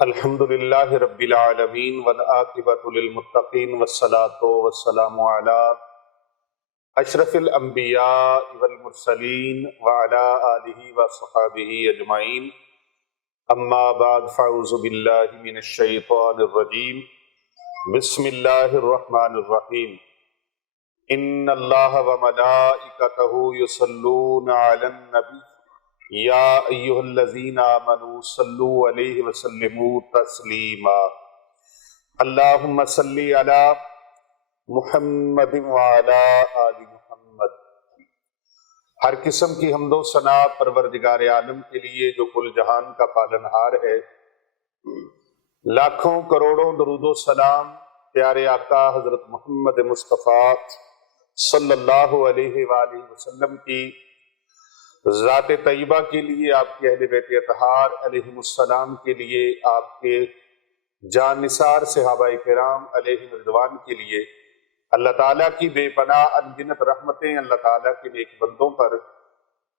الحمدللہ رب العالمین والعاقبۃ للمتقین والصلاة والسلام علی اشرف الانبیاء والمرسلین وعلی آلہ وصحبہ اجمعین اما بعد فاعوذ باللہ من الشیطان الرجیم بسم اللہ الرحمن الرحیم ان اللہ وملائکتہ یصلون علی النبی یا ایہا الذین آمنوا صلوا علیہ وسلموا تسلیما اللہم صلی علی محمد وعلی آل محمد۔ ہر قسم کی حمد و ثنا پروردگار عالم کے لیے جو کل جہان کا پالنہار ہے۔ لاکھوں کروڑوں درود و سلام پیارے آقا حضرت محمد مصطفیٰ صلی اللہ علیہ وآلہ وسلم کی ذات طیبہ کے لیے، آپ کے اہل بیت اطہار علیہم السلام کے لیے، آپ کے جان نثار صحابہ کرام علیہم رضوان کے لیے، اللہ تعالیٰ کی بے پناہ انگنت رحمتیں اللہ تعالیٰ کے نیک بندوں پر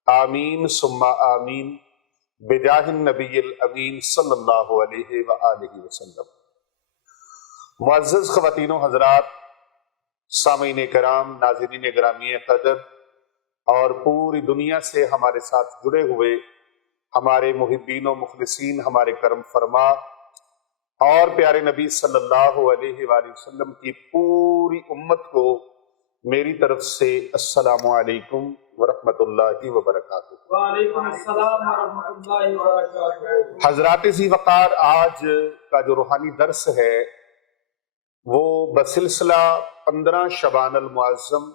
آمین ثم آمین بجاہ النبی الامین صلی اللہ علیہ وآلہ وسلم۔ معزز خواتین و حضرات، سامعین کرام، ناظرین گرامی قدر اور پوری دنیا سے ہمارے ساتھ جڑے ہوئے ہمارے محبین و مخلصین، ہمارے کرم فرما اور پیارے نبی صلی اللہ علیہ وآلہ وسلم کی پوری امت کو میری طرف سے السلام علیکم ورحمۃ اللہ وبرکاتہ۔ وعلیکم السلام ورحمۃ اللہ وبرکاتہ۔ حضرات ذی وقار، آج کا جو روحانی درس ہے وہ بسلسلہ 15 شعبان المعظم،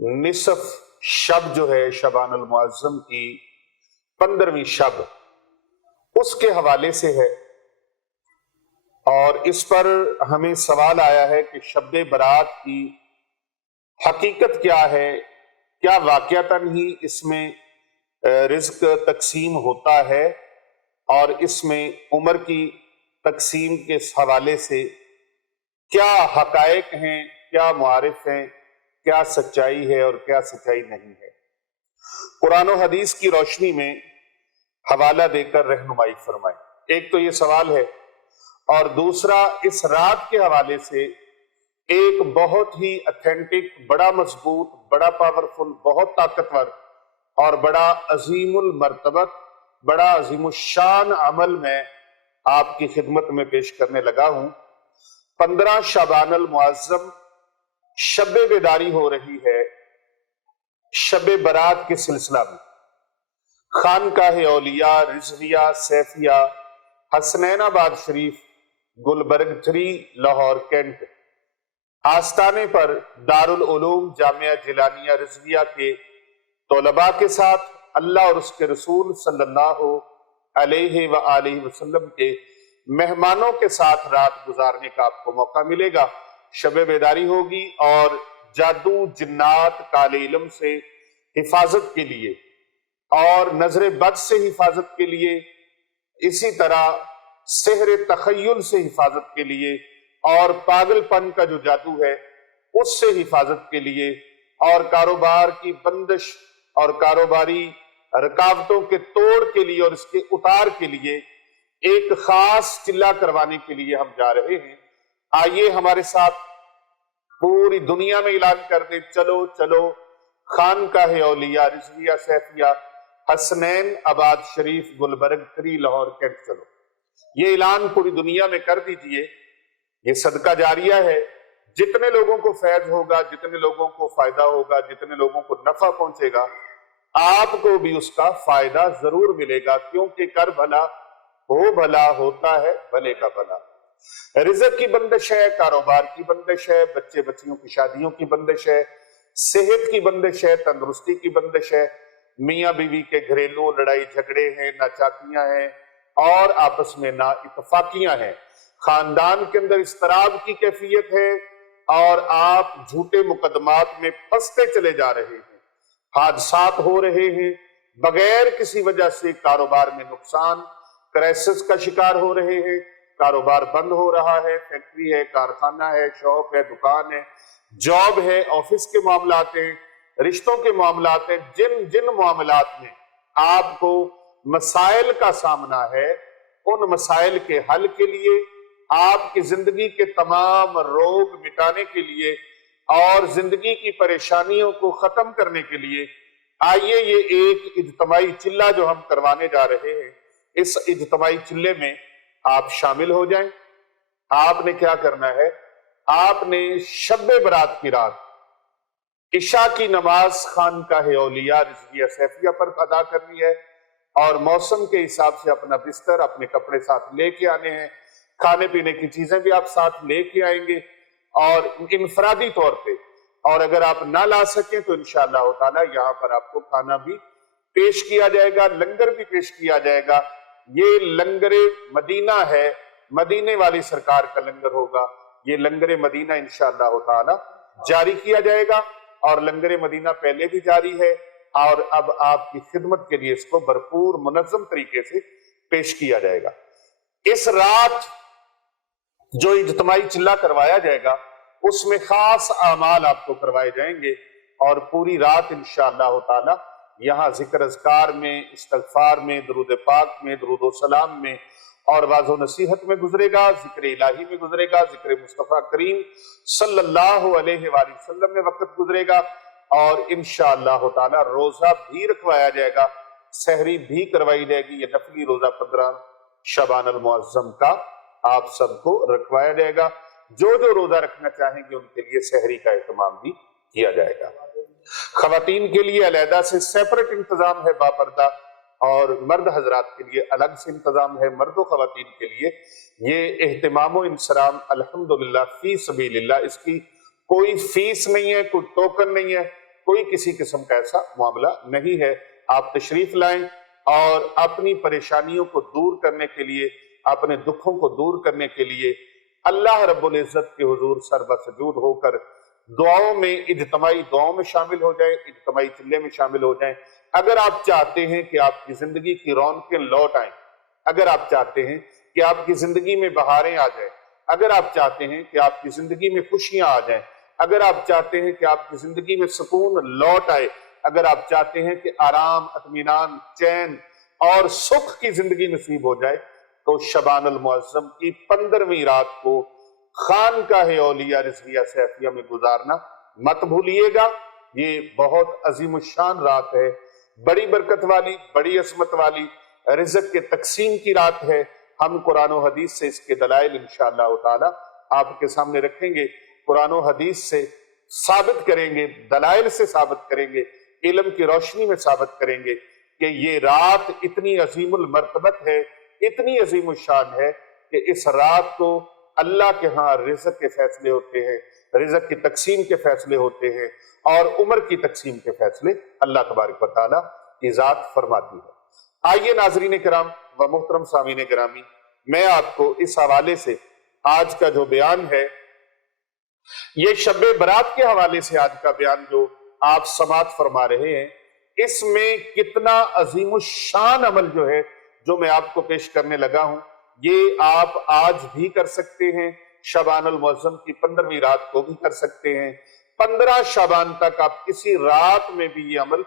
نصف شب جو ہے شعبان المعظم کی 15ویں شب، اس کے حوالے سے ہے، اور اس پر ہمیں سوال آیا ہے کہ شب برات کی حقیقت کیا ہے؟ کیا واقعتاً ہی اس میں رزق تقسیم ہوتا ہے، اور اس میں عمر کی تقسیم کے حوالے سے کیا حقائق ہیں، کیا معارف ہیں، کیا سچائی ہے اور کیا سچائی نہیں ہے؟ قرآن و حدیث کی روشنی میں حوالہ دے کر رہنمائی فرمائیں۔ ایک تو یہ سوال ہے، اور دوسرا اس رات کے حوالے سے ایک بہت ہی اتھینٹک، بڑا مضبوط، بڑا پاورفل، بہت طاقتور اور بڑا عظیم المرتبت، بڑا عظیم الشان عمل میں آپ کی خدمت میں پیش کرنے لگا ہوں۔ 15 شعبان المعظم شب بیداری ہو رہی ہے شب برات کے سلسلہ میں۔ خانقاہ اولیاء رضویہ سیفیہ حسنین آباد شریف گلبرگ 3 لاہور کینٹ، آستانے پر دارالعلوم جامعہ جیلانیہ رضویہ کے طلباء کے ساتھ اللہ اور اس کے رسول صلی اللہ علیہ وآلہ وسلم کے مہمانوں کے ساتھ رات گزارنے کا آپ کو موقع ملے گا۔ شب بیداری ہوگی، اور جادو، جنات، کالے علم سے حفاظت کے لیے اور نظر بد سے حفاظت کے لیے، اسی طرح سحر تخیل سے حفاظت کے لیے، اور پاگل پن کا جو جادو ہے اس سے حفاظت کے لیے، اور کاروبار کی بندش اور کاروباری رکاوٹوں کے توڑ کے لیے اور اس کے اتار کے لیے ایک خاص چلہ کروانے کے لیے ہم جا رہے ہیں۔ آئیے ہمارے ساتھ پوری دنیا میں اعلان کر دیں، چلو چلو خانقاہ اولیاء رضویہ سیفیہ حسنین آباد شریف گلبرگ 3 لاہور کینٹ چلو۔ یہ اعلان پوری دنیا میں کر دیجئے، یہ صدقہ جاریہ ہے۔ جتنے لوگوں کو فیض ہوگا، جتنے لوگوں کو فائدہ ہوگا، جتنے لوگوں کو نفع پہنچے گا، آپ کو بھی اس کا فائدہ ضرور ملے گا، کیونکہ کر بھلا ہو بھلا ہوتا ہے بھلے کا بھلا۔ رزق کی بندش ہے، کاروبار کی بندش ہے، بچے بچیوں کی شادیوں کی بندش ہے، صحت کی بندش ہے، تندرستی کی بندش ہے، میاں بیوی کے گھریلو لڑائی جھگڑے ہیں، ناچاکیاں ہیں اور آپس میں نا اتفاقیاں ہیں، خاندان کے اندر اضطراب کی کیفیت ہے، اور آپ جھوٹے مقدمات میں پھنستے چلے جا رہے ہیں، حادثات ہو رہے ہیں، بغیر کسی وجہ سے کاروبار میں نقصان، کرائسس کا شکار ہو رہے ہیں، کاروبار بند ہو رہا ہے، فیکٹری ہے، کارخانہ ہے، شاپ ہے، دکان ہے، جاب ہے، آفس کے معاملات ہیں، رشتوں کے معاملات ہیں، جن معاملات میں آپ کو مسائل کا سامنا ہے، ان مسائل کے حل کے لیے، آپ کی زندگی کے تمام روگ مٹانے کے لیے اور زندگی کی پریشانیوں کو ختم کرنے کے لیے آئیے یہ ایک اجتماعی چلہ جو ہم کروانے جا رہے ہیں، اس اجتماعی چلے میں آپ شامل ہو جائیں۔ آپ نے کیا کرنا ہے؟ آپ نے شب برات کی رات عشاء کی نماز خانقاہ اولیاء رضویہ سیفیہ پر ادا کرنی ہے، اور موسم کے حساب سے اپنا بستر، اپنے کپڑے ساتھ لے کے آنے ہیں، کھانے پینے کی چیزیں بھی آپ ساتھ لے کے آئیں گے، اور انفرادی طور پہ، اور اگر آپ نہ لا سکیں تو انشاءاللہ تعالی یہاں پر آپ کو کھانا بھی پیش کیا جائے گا، لنگر بھی پیش کیا جائے گا۔ یہ لنگر مدینہ ہے، مدینے والی سرکار کا لنگر ہوگا۔ یہ لنگر مدینہ انشاءاللہ تعالی جاری کیا جائے گا، اور لنگر مدینہ پہلے بھی جاری ہے، اور اب آپ کی خدمت کے لیے اس کو بھرپور منظم طریقے سے پیش کیا جائے گا۔ اس رات جو اجتماعی چلہ کروایا جائے گا اس میں خاص اعمال آپ کو کروائے جائیں گے، اور پوری رات انشاءاللہ تعالی یہاں ذکر اذکار میں، استغفار میں، درود پاک میں، درود و سلام میں اور واعظ و نصیحت میں گزرے گا، ذکر الہی میں گزرے گا، ذکر مصطفیٰ کریم صلی اللہ علیہ وآلہ وسلم میں وقت گزرے گا، اور انشاءاللہ تعالی روزہ بھی رکھوایا جائے گا، سحری بھی کروائی جائے گی۔ یہ نفلی روزہ 15 شعبان المعظم کا آپ سب کو رکھوایا جائے گا۔ جو روزہ رکھنا چاہیں گے ان کے لیے سحری کا اہتمام بھی کیا جائے گا۔ خواتین کے لیے علیحدہ سے سیپریٹ انتظام ہے باپردہ، اور مرد حضرات کے لیے الگ سے انتظام ہے، مرد و خواتین کے لیے۔ یہ اہتمام و انصرام الحمدللہ فی سبیل اللہ، اس کی کوئی فیس نہیں ہے، کوئی ٹوکن نہیں ہے، کوئی کسی قسم کا ایسا معاملہ نہیں ہے۔ آپ تشریف لائیں اور اپنی پریشانیوں کو دور کرنے کے لیے، اپنے دکھوں کو دور کرنے کے لیے اللہ رب العزت کے حضور سربہ سجود ہو کر دعاؤں میں، اجتماعی دعاؤں میں شامل ہو جائیں، اجتماعی چلے میں شامل ہو جائیں۔ اگر آپ چاہتے ہیں کہ آپ کی زندگی کی رونقیں لوٹ آئیں، اگر آپ چاہتے ہیں کہ آپ کی زندگی میں بہاریں آ جائیں، اگر آپ چاہتے ہیں کہ آپ کی زندگی میں خوشیاں آ جائیں، اگر آپ چاہتے ہیں کہ آپ کی زندگی میں سکون لوٹ آئے، اگر آپ چاہتے ہیں کہ آرام، اطمینان، چین اور سکھ کی زندگی نصیب ہو جائے، تو شعبان المعظم کی 15ویں رات کو خانقاہ اولیاء رضویہ سیفیہ میں گزارنا مت بھولیے گا۔ یہ بہت عظیم الشان رات ہے، بڑی برکت والی، بڑی عظمت والی، رزق کے تقسیم کی رات ہے۔ ہم قرآن و حدیث سے اس کے دلائل انشاءاللہ تعالی آپ کے سامنے رکھیں گے، قرآن و حدیث سے ثابت کریں گے، دلائل سے ثابت کریں گے، علم کی روشنی میں ثابت کریں گے کہ یہ رات اتنی عظیم المرتبت ہے، اتنی عظیم الشان ہے کہ اس رات کو اللہ کے ہاں رزق کے فیصلے ہوتے ہیں، رزق کی تقسیم کے فیصلے ہوتے ہیں، اور عمر کی تقسیم کے فیصلے اللہ تبارک و تعالیٰ کی ذات فرماتی ہے۔ آئیے ناظرین کرام و محترم سامعین گرامی، میں آپ کو اس حوالے سے آج کا جو بیان ہے، یہ شب برات کے حوالے سے آج کا بیان جو آپ سماعت فرما رہے ہیں، اس میں کتنا عظیم الشان عمل جو ہے جو میں آپ کو پیش کرنے لگا ہوں، یہ آپ آج بھی کر سکتے ہیں، شعبان المعظم کی 15ویں رات کو بھی کر سکتے ہیں، 15 شعبان تک آپ کسی رات میں بھی یہ عمل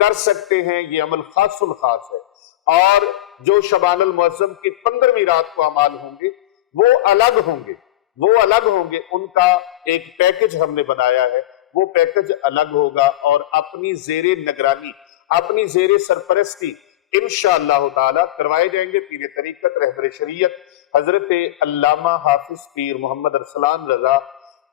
کر سکتے ہیں۔ یہ عمل خاص الخاص ہے، اور جو شعبان المعظم کی 15ویں رات کو اعمال ہوں گے وہ الگ ہوں گے، ان کا ایک پیکج ہم نے بنایا ہے، وہ پیکج الگ ہوگا، اور اپنی زیر نگرانی، اپنی زیر سرپرستی انشاءاللہ تعالی کروائے جائیں گے پیر طریقت رہبر شریعت حضرت علامہ حافظ پیر محمد ارسلان رضا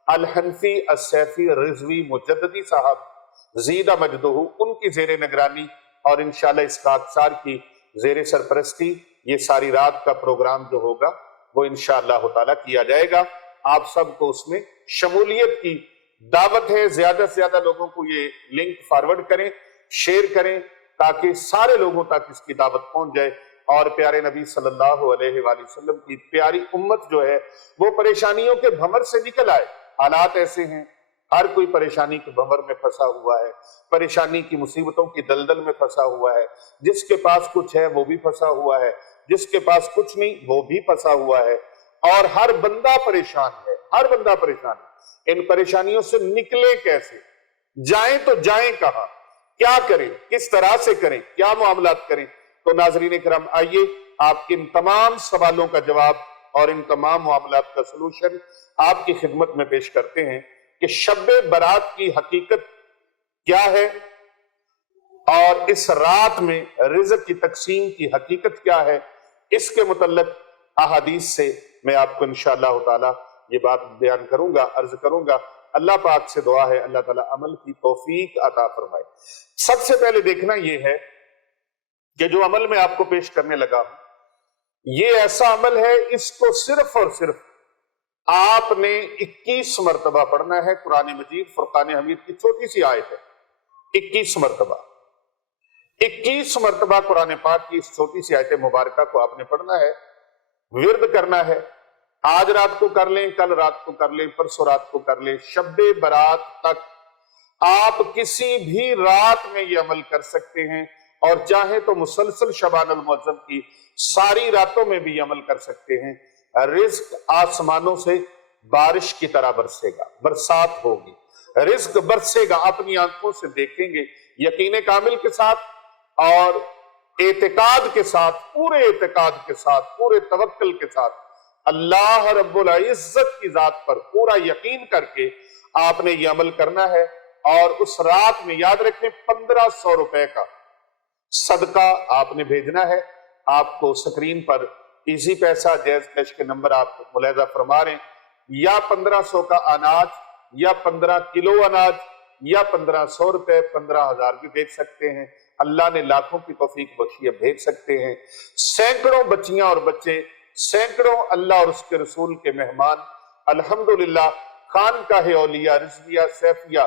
الحنفی السیفی رضوی مجددی صاحب زیدہ مجدہ، ان کی زیر نگرانی اور انشاءاللہ اس خاکسار کی زیر سرپرستی یہ ساری رات کا پروگرام جو ہوگا وہ انشاءاللہ تعالی کیا جائے گا۔ آپ سب کو اس میں شمولیت کی دعوت ہے، زیادہ سے زیادہ لوگوں کو یہ لنک فارورڈ کریں، شیئر کریں، تاکہ سارے لوگوں تک اس کی دعوت پہنچ جائے، اور پیارے نبی صلی اللہ علیہ وآلہ وسلم کی پیاری امت جو ہے وہ پریشانیوں کے بھنور سے نکل آئے۔ حالات ایسے ہیں، ہر کوئی پریشانی کے بھنور میں پھنسا ہوا ہے، پریشانی کی مصیبتوں کی دلدل میں پھنسا ہوا ہے، جس کے پاس کچھ ہے وہ بھی پھنسا ہوا ہے، جس کے پاس کچھ نہیں وہ بھی پھنسا ہوا ہے، اور ہر بندہ پریشان ہے، ہر بندہ پریشان ہے۔ ان پریشانیوں سے نکلیں کیسے؟ جائیں تو جائیں کہاں؟ کیا کریں؟ کس طرح سے کریں؟ کیا معاملات کریں؟ تو ناظرین کرام آئیے آپ کے ان تمام سوالوں کا جواب اور ان تمام معاملات کا سلوشن آپ کی خدمت میں پیش کرتے ہیں کہ شب برات کی حقیقت کیا ہے اور اس رات میں رزق کی تقسیم کی حقیقت کیا ہے، اس کے متعلق احادیث سے میں آپ کو انشاءاللہ تعالی یہ بات بیان کروں گا، عرض کروں گا۔ اللہ پاک سے دعا ہے اللہ تعالیٰ عمل کی توفیق عطا فرمائے۔ سب سے پہلے دیکھنا یہ ہے کہ جو عمل میں آپ کو پیش کرنے لگا ہوں، یہ ایسا عمل ہے، اس کو صرف اور صرف آپ نے 21 مرتبہ پڑھنا ہے۔ قرآن مجید فرقان حمید کی چھوٹی سی آیت ہے، 21 مرتبہ 21 مرتبہ قرآن پاک کی اس چھوٹی سی آیت مبارکہ کو آپ نے پڑھنا ہے، ورد کرنا ہے۔ آج رات کو کر لیں، کل رات کو کر لیں، پرسوں رات کو کر لیں، شب برات تک آپ کسی بھی رات میں یہ عمل کر سکتے ہیں، اور چاہیں تو مسلسل شبان المعظم کی ساری راتوں میں بھی عمل کر سکتے ہیں۔ رزق آسمانوں سے بارش کی طرح برسے گا، برسات ہوگی، رزق برسے گا، اپنی آنکھوں سے دیکھیں گے، یقین کامل کے ساتھ اور اعتقاد کے ساتھ، پورے اعتقاد کے ساتھ، پورے توکل کے ساتھ، اللہ رب العزت کی ذات پر پورا یقین کر کے آپ نے یہ عمل کرنا ہے۔ اور اس رات میں یاد رکھیں 1500 روپے کا صدقہ آپ نے بھیجنا ہے۔ آپ کو سکرین پر ایزی پیسہ جیز کیش کے نمبر آپ ملاحظہ فرما رہے ہیں، یا 1500 کا اناج، یا 15 کلو اناج، یا 1500 روپے، 15,000 بھی بھیج سکتے ہیں۔ اللہ نے لاکھوں کی توفیق بخشی ہے، بھیج سکتے ہیں۔ سینکڑوں بچیاں اور بچے، سینکڑوں اللہ اور اس کے رسول کے مہمان الحمدللہ خانقاہ اولیاء رضویہ سیفیہ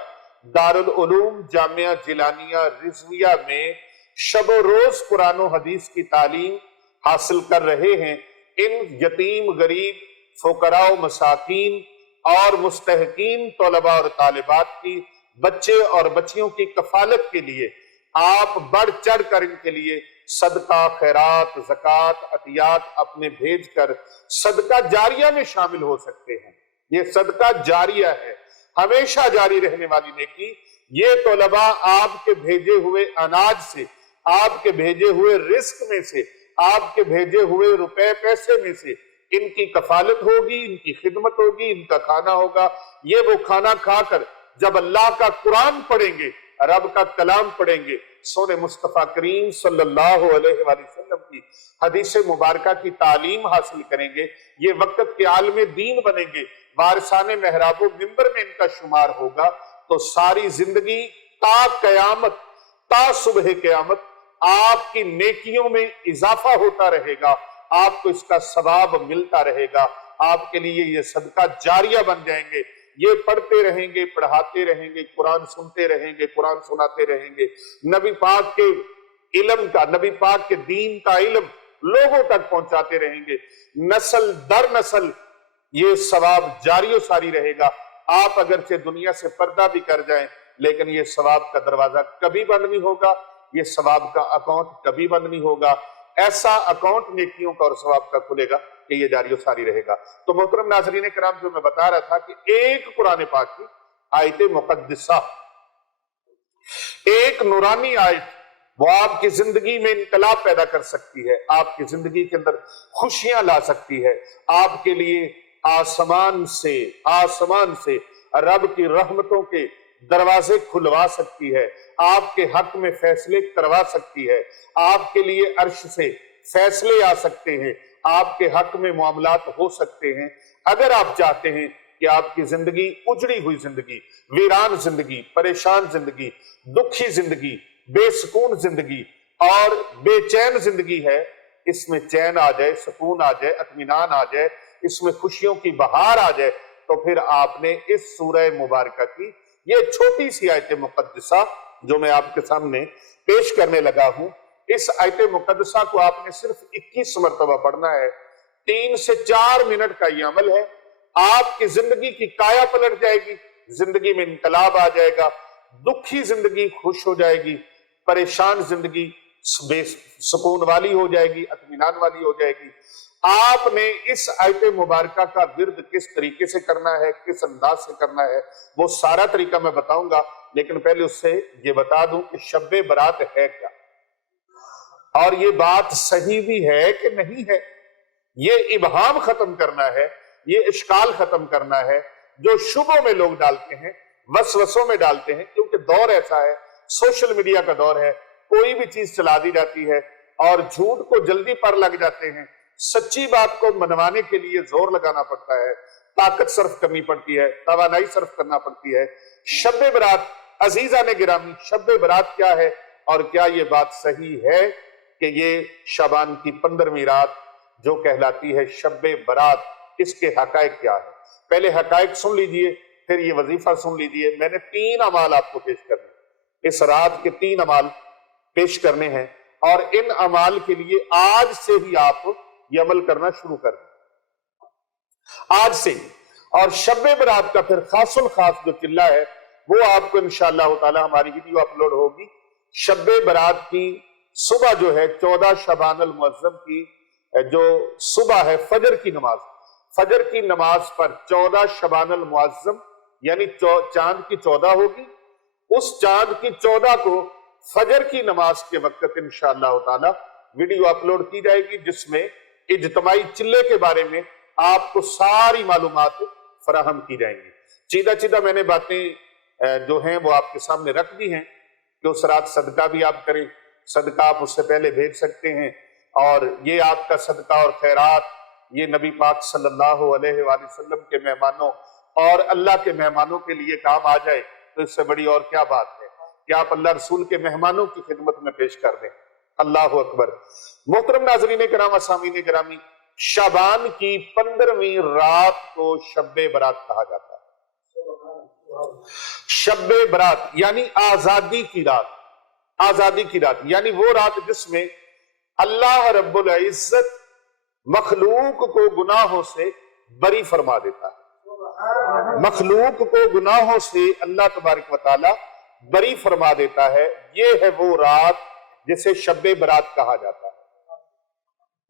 دارالعلوم جامعہ جیلانیہ رضویہ میں شب و روز قرآن و حدیث کی تعلیم حاصل کر رہے ہیں۔ ان یتیم، غریب، فقراء و مساکین اور مستحقین طلباء اور طالبات کی، بچے اور بچیوں کی کفالت کے لیے آپ بڑھ چڑھ کر ان کے لیے صدقہ، خیرات، زکوٰۃ، عطیات اپنے بھیج کر صدقہ جاریہ میں شامل ہو سکتے ہیں۔ یہ صدقہ جاریہ ہے، ہمیشہ جاری رہنے والی نیکی۔ یہ طلباء آپ کے بھیجے ہوئے اناج سے، آپ کے بھیجے ہوئے رزق میں سے، آپ کے بھیجے ہوئے روپے پیسے میں سے ان کی کفالت ہوگی، ان کی خدمت ہوگی، ان کا کھانا ہوگا۔ یہ وہ کھانا کھا کر جب اللہ کا قرآن پڑھیں گے، رب کا کلام پڑھیں گے، سونے مصطفیٰ کریم صلی اللہ علیہ وآلہ وسلم کی حدیث مبارکہ کی تعلیم حاصل کریں گے، یہ وقت کے عالم دین بنیں گے، وارثان محراب و منبر میں ان کا شمار ہوگا، تو ساری زندگی تا قیامت، تا صبح قیامت آپ کی نیکیوں میں اضافہ ہوتا رہے گا، آپ کو اس کا ثواب ملتا رہے گا، آپ کے لیے یہ صدقہ جاریہ بن جائیں گے۔ یہ پڑھتے رہیں گے، پڑھاتے رہیں گے، قرآن سنتے رہیں گے، قرآن سناتے رہیں گے، نبی پاک کے علم کا، نبی پاک کے دین کا علم لوگوں تک پہنچاتے رہیں گے، نسل در نسل یہ ثواب جاری و ساری رہے گا۔ آپ اگرچہ دنیا سے پردہ بھی کر جائیں، لیکن یہ ثواب کا دروازہ کبھی بند نہیں ہوگا، یہ ثواب کا اکاؤنٹ کبھی بند نہیں ہوگا۔ ایسا اکاؤنٹ نیکیوں کا اور ثواب کا کھلے گا کہ یہ جاری و ساری رہے گا۔ تو محترم ناظرین کرام، جو میں بتا رہا تھا کہ ایک قرآن پاک کی آیت مقدسہ، ایک نورانی آیت، وہ آپ کی زندگی میں انقلاب پیدا کر سکتی ہے، آپ کی زندگی کے اندر خوشیاں لا سکتی ہے، آپ کے لیے آسمان سے رب کی رحمتوں کے دروازے کھلوا سکتی ہے، آپ کے حق میں فیصلے کروا سکتی ہے، آپ کے لیے عرش سے فیصلے آ سکتے ہیں، آپ کے حق میں معاملات ہو سکتے ہیں۔ اگر آپ چاہتے ہیں کہ آپ کی زندگی اجڑی ہوئی زندگی، ویران زندگی، پریشان زندگی، دکھی زندگی، بے سکون زندگی اور بے چین زندگی ہے، اس میں چین آ جائے، سکون آ جائے، اطمینان آ جائے، اس میں خوشیوں کی بہار آ جائے، تو پھر آپ نے اس سورہ مبارکہ کی یہ چھوٹی سی آیت مقدسہ جو میں آپ کے سامنے پیش کرنے لگا ہوں، اس آیت مقدسہ کو آپ نے صرف 21 مرتبہ پڑھنا ہے۔ 3 سے 4 منٹ کا یہ عمل ہے، آپ کی زندگی کی کایا پلٹ جائے گی، زندگی میں انقلاب آ جائے گا، دکھی زندگی خوش ہو جائے گی، پریشان زندگی بے سکون والی ہو جائے گی، اطمینان والی ہو جائے گی۔ آپ نے اس آیت مبارکہ کا ورد کس طریقے سے کرنا ہے، کس انداز سے کرنا ہے، وہ سارا طریقہ میں بتاؤں گا، لیکن پہلے اس سے یہ بتا دوں کہ شب برات ہے کیا۔ اور یہ بات صحیح بھی ہے کہ نہیں ہے، یہ ابہام ختم کرنا ہے، یہ اشکال ختم کرنا ہے جو شبہوں میں لوگ ڈالتے ہیں، وسوسوں میں ڈالتے ہیں، کیونکہ دور ایسا ہے، سوشل میڈیا کا دور ہے، کوئی بھی چیز چلا دی جاتی ہے اور جھوٹ کو جلدی پر لگ جاتے ہیں، سچی بات کو منوانے کے لیے زور لگانا پڑتا ہے، طاقت صرف کرنی پڑتی ہے، توانائی صرف کرنا پڑتی ہے۔ شب برات، عزیزان گرامی، شب برات کیا ہے اور کیا یہ بات صحیح ہے کہ یہ شعبان کی 15ویں رات جو کہلاتی ہے شب برات، اس کے حقائق کیا ہے؟ پہلے حقائق سن لیجئے، پھر یہ وظیفہ سن لیجئے۔ میں نے 3 اعمال آپ کو پیش کرنے ہیں، اس رات کے 3 اعمال پیش کرنے ہیں، اور ان اعمال کے لیے آج سے ہی آپ یہ عمل کرنا شروع کر دیں، آج سے ہی۔ اور شب برات کا پھر خاص الخاص جو چلہ ہے وہ آپ کو انشاءاللہ تعالی ہماری ویڈیو اپلوڈ ہوگی۔ شب برات کی صبح جو ہے 14 شعبان المعظم کی جو صبح ہے فجر کی نماز، فجر کی نماز پر 14 شعبان المعظم یعنی چاند کی 14 ہوگی، اس چاند کی 14 کو فجر کی نماز کے وقت انشاءاللہ تعالی ویڈیو اپلوڈ کی جائے گی، جس میں اجتماعی چلے کے بارے میں آپ کو ساری معلومات فراہم کی جائیں گی۔ چیدہ میں نے باتیں جو ہیں وہ آپ کے سامنے رکھ دی ہیں کہ اس رات صدقہ بھی آپ کریں، صدقہ آپ اس سے پہلے بھیج سکتے ہیں، اور یہ آپ کا صدقہ اور خیرات یہ نبی پاک صلی اللہ علیہ وآلہ وسلم کے مہمانوں اور اللہ کے مہمانوں کے لیے کام آ جائے تو اس سے بڑی اور کیا بات ہے کہ آپ اللہ رسول کے مہمانوں کی خدمت میں پیش کر دیں۔ اللہ اکبر۔ محترم ناظرین کرام، اسامین گرامی، شعبان کی 15ویں رات کو شب برات کہا جاتا ہے۔ شب برات یعنی آزادی کی رات، آزادی کی رات یعنی وہ رات جس میں اللہ رب العزت مخلوق کو گناہوں سے بری فرما دیتا ہے، مخلوق کو گناہوں سے اللہ تبارک و تعالی بری فرما دیتا ہے۔ یہ ہے وہ رات جسے شب برات کہا جاتا ہے،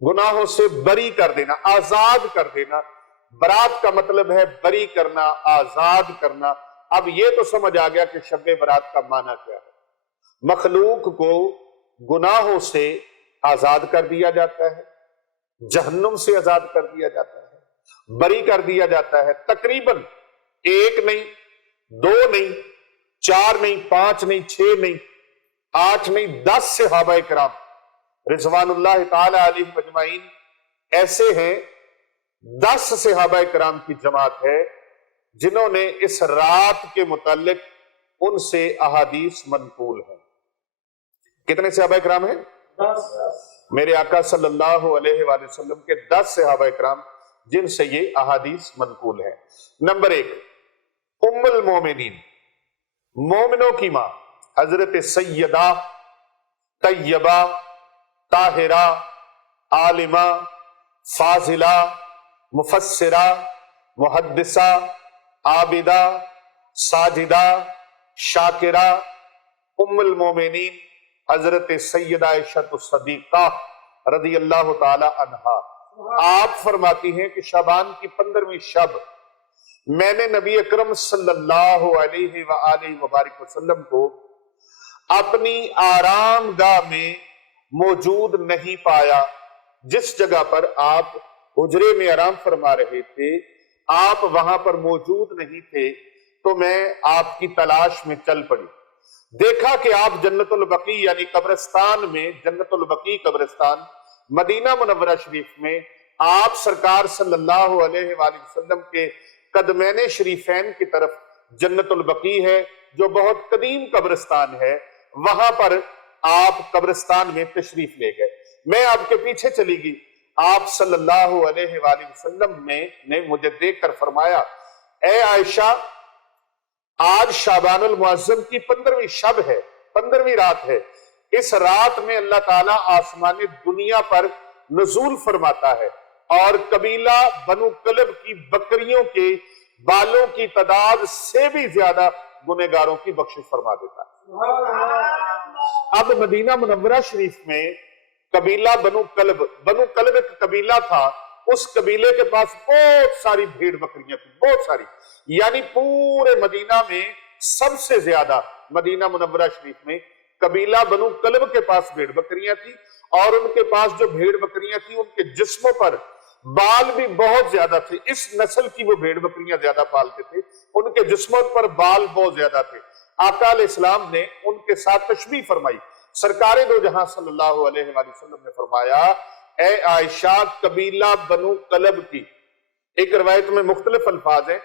گناہوں سے بری کر دینا، آزاد کر دینا۔ برات کا مطلب ہے بری کرنا، آزاد کرنا۔ اب یہ تو سمجھ آ گیا کہ شب برات کا معنی کیا ہے۔ مخلوق کو گناہوں سے آزاد کر دیا جاتا ہے، جہنم سے آزاد کر دیا جاتا ہے، بری کر دیا جاتا ہے۔ تقریباً 1 نہیں، 2 نہیں، 4 نہیں، 5 نہیں، 6 نہیں، 8 نہیں، 10 صحابہ کرام رضوان اللہ تعالی علیہم اجمعین ایسے ہیں، 10 صحابہ کرام کی جماعت ہے جنہوں نے اس رات کے متعلق ان سے احادیث منقول ہیں۔ کتنے صحابہ کرام ہیں؟ 10۔ میرے آقا صلی اللہ علیہ وآلہ وسلم کے 10 صحابہ کرام جن سے یہ احادیث منقول ہیں۔ نمبر 1، ام المومنین، مومنوں کی ماں، حضرت سیدہ طیبہ طاہرہ عالمہ فاضلہ مفسرہ محدثہ عابدہ ساجدہ شاکرہ ام المومنین حضرت سیدہ عائشہ الصدیقہ رضی اللہ تعالی عنہا۔ آپ فرماتی ہیں کہ شعبان کی 15ویں شب میں نے نبی اکرم صلی اللہ علیہ وآلہ وبارک وسلم کو اپنی آرام گاہ میں موجود نہیں پایا، جس جگہ پر آپ حجرے میں آرام فرما رہے تھے آپ وہاں پر موجود نہیں تھے، تو میں آپ کی تلاش میں چل پڑی۔ دیکھا کہ آپ جنت البقیع یعنی قبرستان میں، جنت البقیع قبرستان مدینہ منورہ شریف میں آپ سرکار صلی اللہ علیہ وآلہ وسلم کے قدمین شریفین کی طرف جنت البقیع ہے جو بہت قدیم قبرستان ہے، وہاں پر آپ قبرستان میں تشریف لے گئے۔ میں آپ کے پیچھے چلی گئی، آپ صلی اللہ علیہ وآلہ وسلم نے مجھے دیکھ کر فرمایا، اے عائشہ، آج شعبان المعظم کی 15ویں شب ہے، 15ویں رات ہے۔ اس رات میں اللہ تعالیٰ آسمان دنیا پر نزول فرماتا ہے اور قبیلہ بنو کلب کی بکریوں کے بالوں کی تعداد سے بھی زیادہ گنہگاروں کی بخشش فرما دیتا ہے۔ اب مدینہ منورہ شریف میں قبیلہ بنو کلب ایک قبیلہ تھا، اس قبیلے کے پاس بہت ساری بھیڑ بکریاں تھیں، بہت ساری، یعنی پورے مدینہ میں سب سے زیادہ، مدینہ منورہ شریف میں قبیلہ بنو کلب کے پاس بھیڑ بکریاں تھی، اور ان کے پاس جو بھیڑ بکریاں تھی ان کے جسموں پر بال بھی بہت زیادہ تھے. اس نسل کی وہ بھیڑ بکریاں زیادہ پالتے تھے، ان کے جسموں پر بال بہت زیادہ تھے. آقا علیہ السلام نے ان کے ساتھ تشبیہ فرمائی. سرکار دو جہاں صلی اللہ علیہ وآلہ وسلم نے فرمایا، اے عائشہ، قبیلہ بنو کلب کی، ایک روایت میں مختلف الفاظ ہیں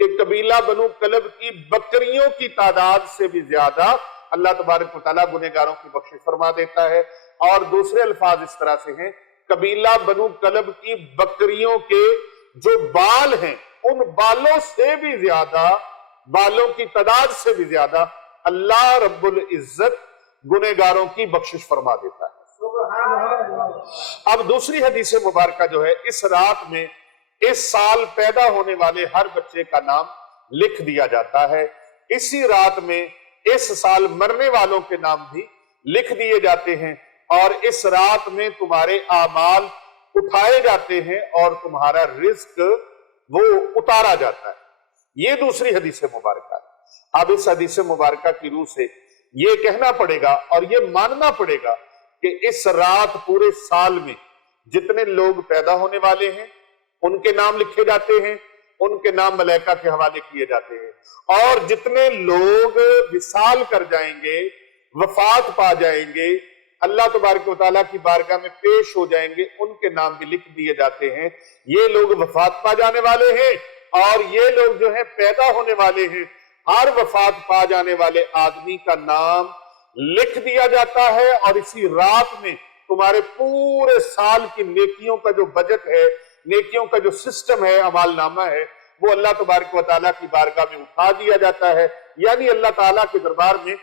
کہ قبیلہ بنو کلب کی بکریوں کی تعداد سے بھی زیادہ اللہ تبارک و تعالیٰ گنہگاروں کی بخشش فرما دیتا ہے. اور دوسرے الفاظ اس طرح سے ہیں، قبیلہ بنو کلب کی بکریوں کے جو بال ہیں ان بالوں سے بھی زیادہ، بالوں کی تعداد سے بھی زیادہ اللہ رب العزت گنہگاروں کی بخشش فرما دیتا ہے. اب دوسری حدیث مبارکہ جو ہے، اس رات میں اس سال پیدا ہونے والے ہر بچے کا نام لکھ دیا جاتا ہے. اسی رات میں اس سال مرنے والوں کے نام بھی لکھ دیے جاتے ہیں، اور اس رات میں تمہارے اعمال اٹھائے جاتے ہیں اور تمہارا رزق وہ اتارا جاتا ہے. یہ دوسری حدیث مبارکہ ہے. اب اس حدیث مبارکہ کی روح سے یہ کہنا پڑے گا اور یہ ماننا پڑے گا کہ اس رات پورے سال میں جتنے لوگ پیدا ہونے والے ہیں ان کے نام لکھے جاتے ہیں، ان کے نام ملائکہ کے حوالے کیے جاتے ہیں، اور جتنے لوگ وصال کر جائیں گے، وفات پا جائیں گے، اللہ تبارک و تعالیٰ کی بارگاہ میں پیش ہو جائیں گے، ان کے نام بھی لکھ دیے جاتے ہیں. یہ لوگ وفات پا جانے والے ہیں اور یہ لوگ جو ہیں پیدا ہونے والے ہیں. ہر وفات پا جانے والے آدمی کا نام لکھ دیا جاتا ہے، اور اسی رات میں تمہارے پورے سال کی نیکیوں کا جو بجٹ ہے، نیکیوں کا جو سسٹم ہے، اعمال نامہ ہے، وہ اللہ تبارک و تعالیٰ کی بارگاہ میں اٹھا دیا جاتا ہے، یعنی اللہ تعالیٰ کے دربار میں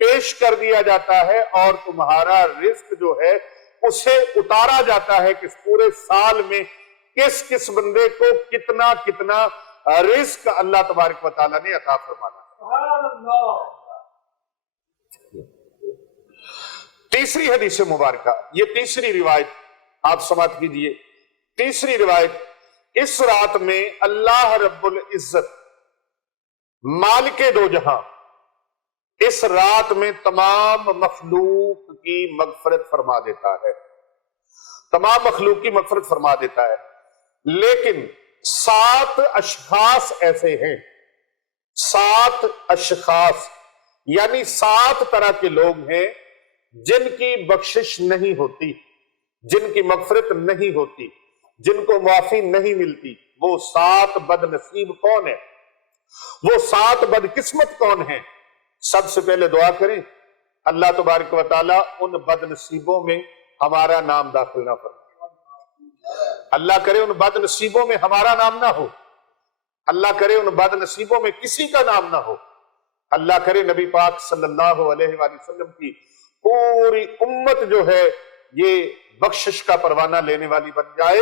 پیش کر دیا جاتا ہے، اور تمہارا رزق جو ہے اسے اتارا جاتا ہے کہ پورے سال میں کس کس بندے کو کتنا کتنا رزق اللہ تبارک و تعالیٰ نے عطا فرمانا. سبحان اللہ. تیسری حدیث مبارکہ، یہ تیسری روایت آپ سماعت کیجئے. تیسری روایت، اس رات میں اللہ رب العزت مالک دو جہاں اس رات میں تمام مخلوق کی مغفرت فرما دیتا ہے، تمام مخلوق کی مغفرت فرما دیتا ہے. لیکن 7 اشخاص ایسے ہیں، 7 اشخاص یعنی 7 طرح کے لوگ ہیں جن کی بخشش نہیں ہوتی، جن کی مغفرت نہیں ہوتی، جن کو معافی نہیں ملتی. وہ 7 بد نصیب کون ہیں؟ وہ 7 بدقسمت کون ہیں؟ سب سے پہلے دعا کریں اللہ تبارک و تعالیٰ ان بد نصیبوں میں ہمارا نام داخل نہ فرمائے. اللہ کرے ان بد نصیبوں میں ہمارا نام نہ ہو. اللہ کرے ان بد نصیبوں میں کسی کا نام نہ ہو. اللہ کرے نبی پاک صلی اللہ علیہ وآلہ وسلم کی پوری امت جو ہے یہ بخشش کا پروانہ لینے والی بن جائے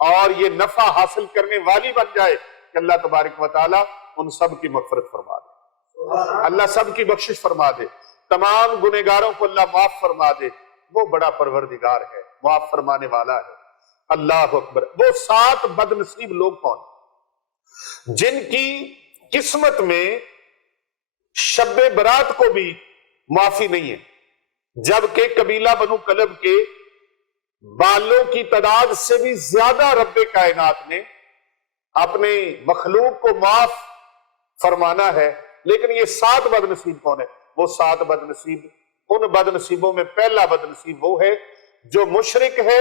اور یہ نفع حاصل کرنے والی بن جائے کہ اللہ تبارک و تعالیٰ ان سب کی مغفرت فرما دے، اللہ سب کی بخشش فرما دے، تمام گنہگاروں کو اللہ معاف فرما دے. وہ بڑا پروردگار ہے، معاف فرمانے والا ہے. اللہ اکبر. وہ 7 بد نصیب لوگ کون ہیں جن کی قسمت میں شب برات کو بھی معافی نہیں ہے، جبکہ قبیلہ بنو کلب کے بالوں کی تعداد سے بھی زیادہ رب کائنات نے اپنے مخلوق کو معاف فرمانا ہے. لیکن یہ 7 بد نصیب کون ہے؟ وہ 7 بد نصیب، ان بد نصیبوں میں پہلا بد نصیب وہ ہے جو مشرک ہے،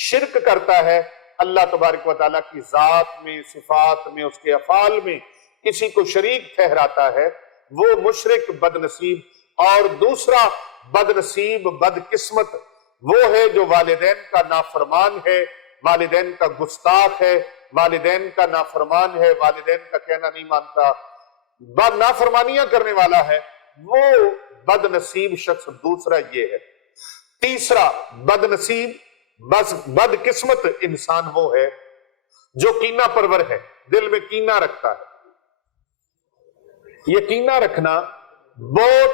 شرک کرتا ہے، اللہ تبارک و تعالیٰ کی ذات میں، صفات میں، اس کے افعال میں کسی کو شریک ٹھہراتا ہے، وہ مشرک بد نصیب. اور دوسرا بد نصیب، بد قسمت وہ ہے جو والدین کا نافرمان ہے، والدین کا گستاخ ہے، والدین کا نافرمان ہے، والدین کا کہنا نہیں مانتا، نافرمانیاں کرنے والا ہے. وہ بد نصیب شخص دوسرا یہ ہے. تیسرا بد نصیب، بد قسمت انسان وہ ہے جو کینہ پرور ہے، دل میں کینہ رکھتا ہے. یہ کینہ رکھنا بہت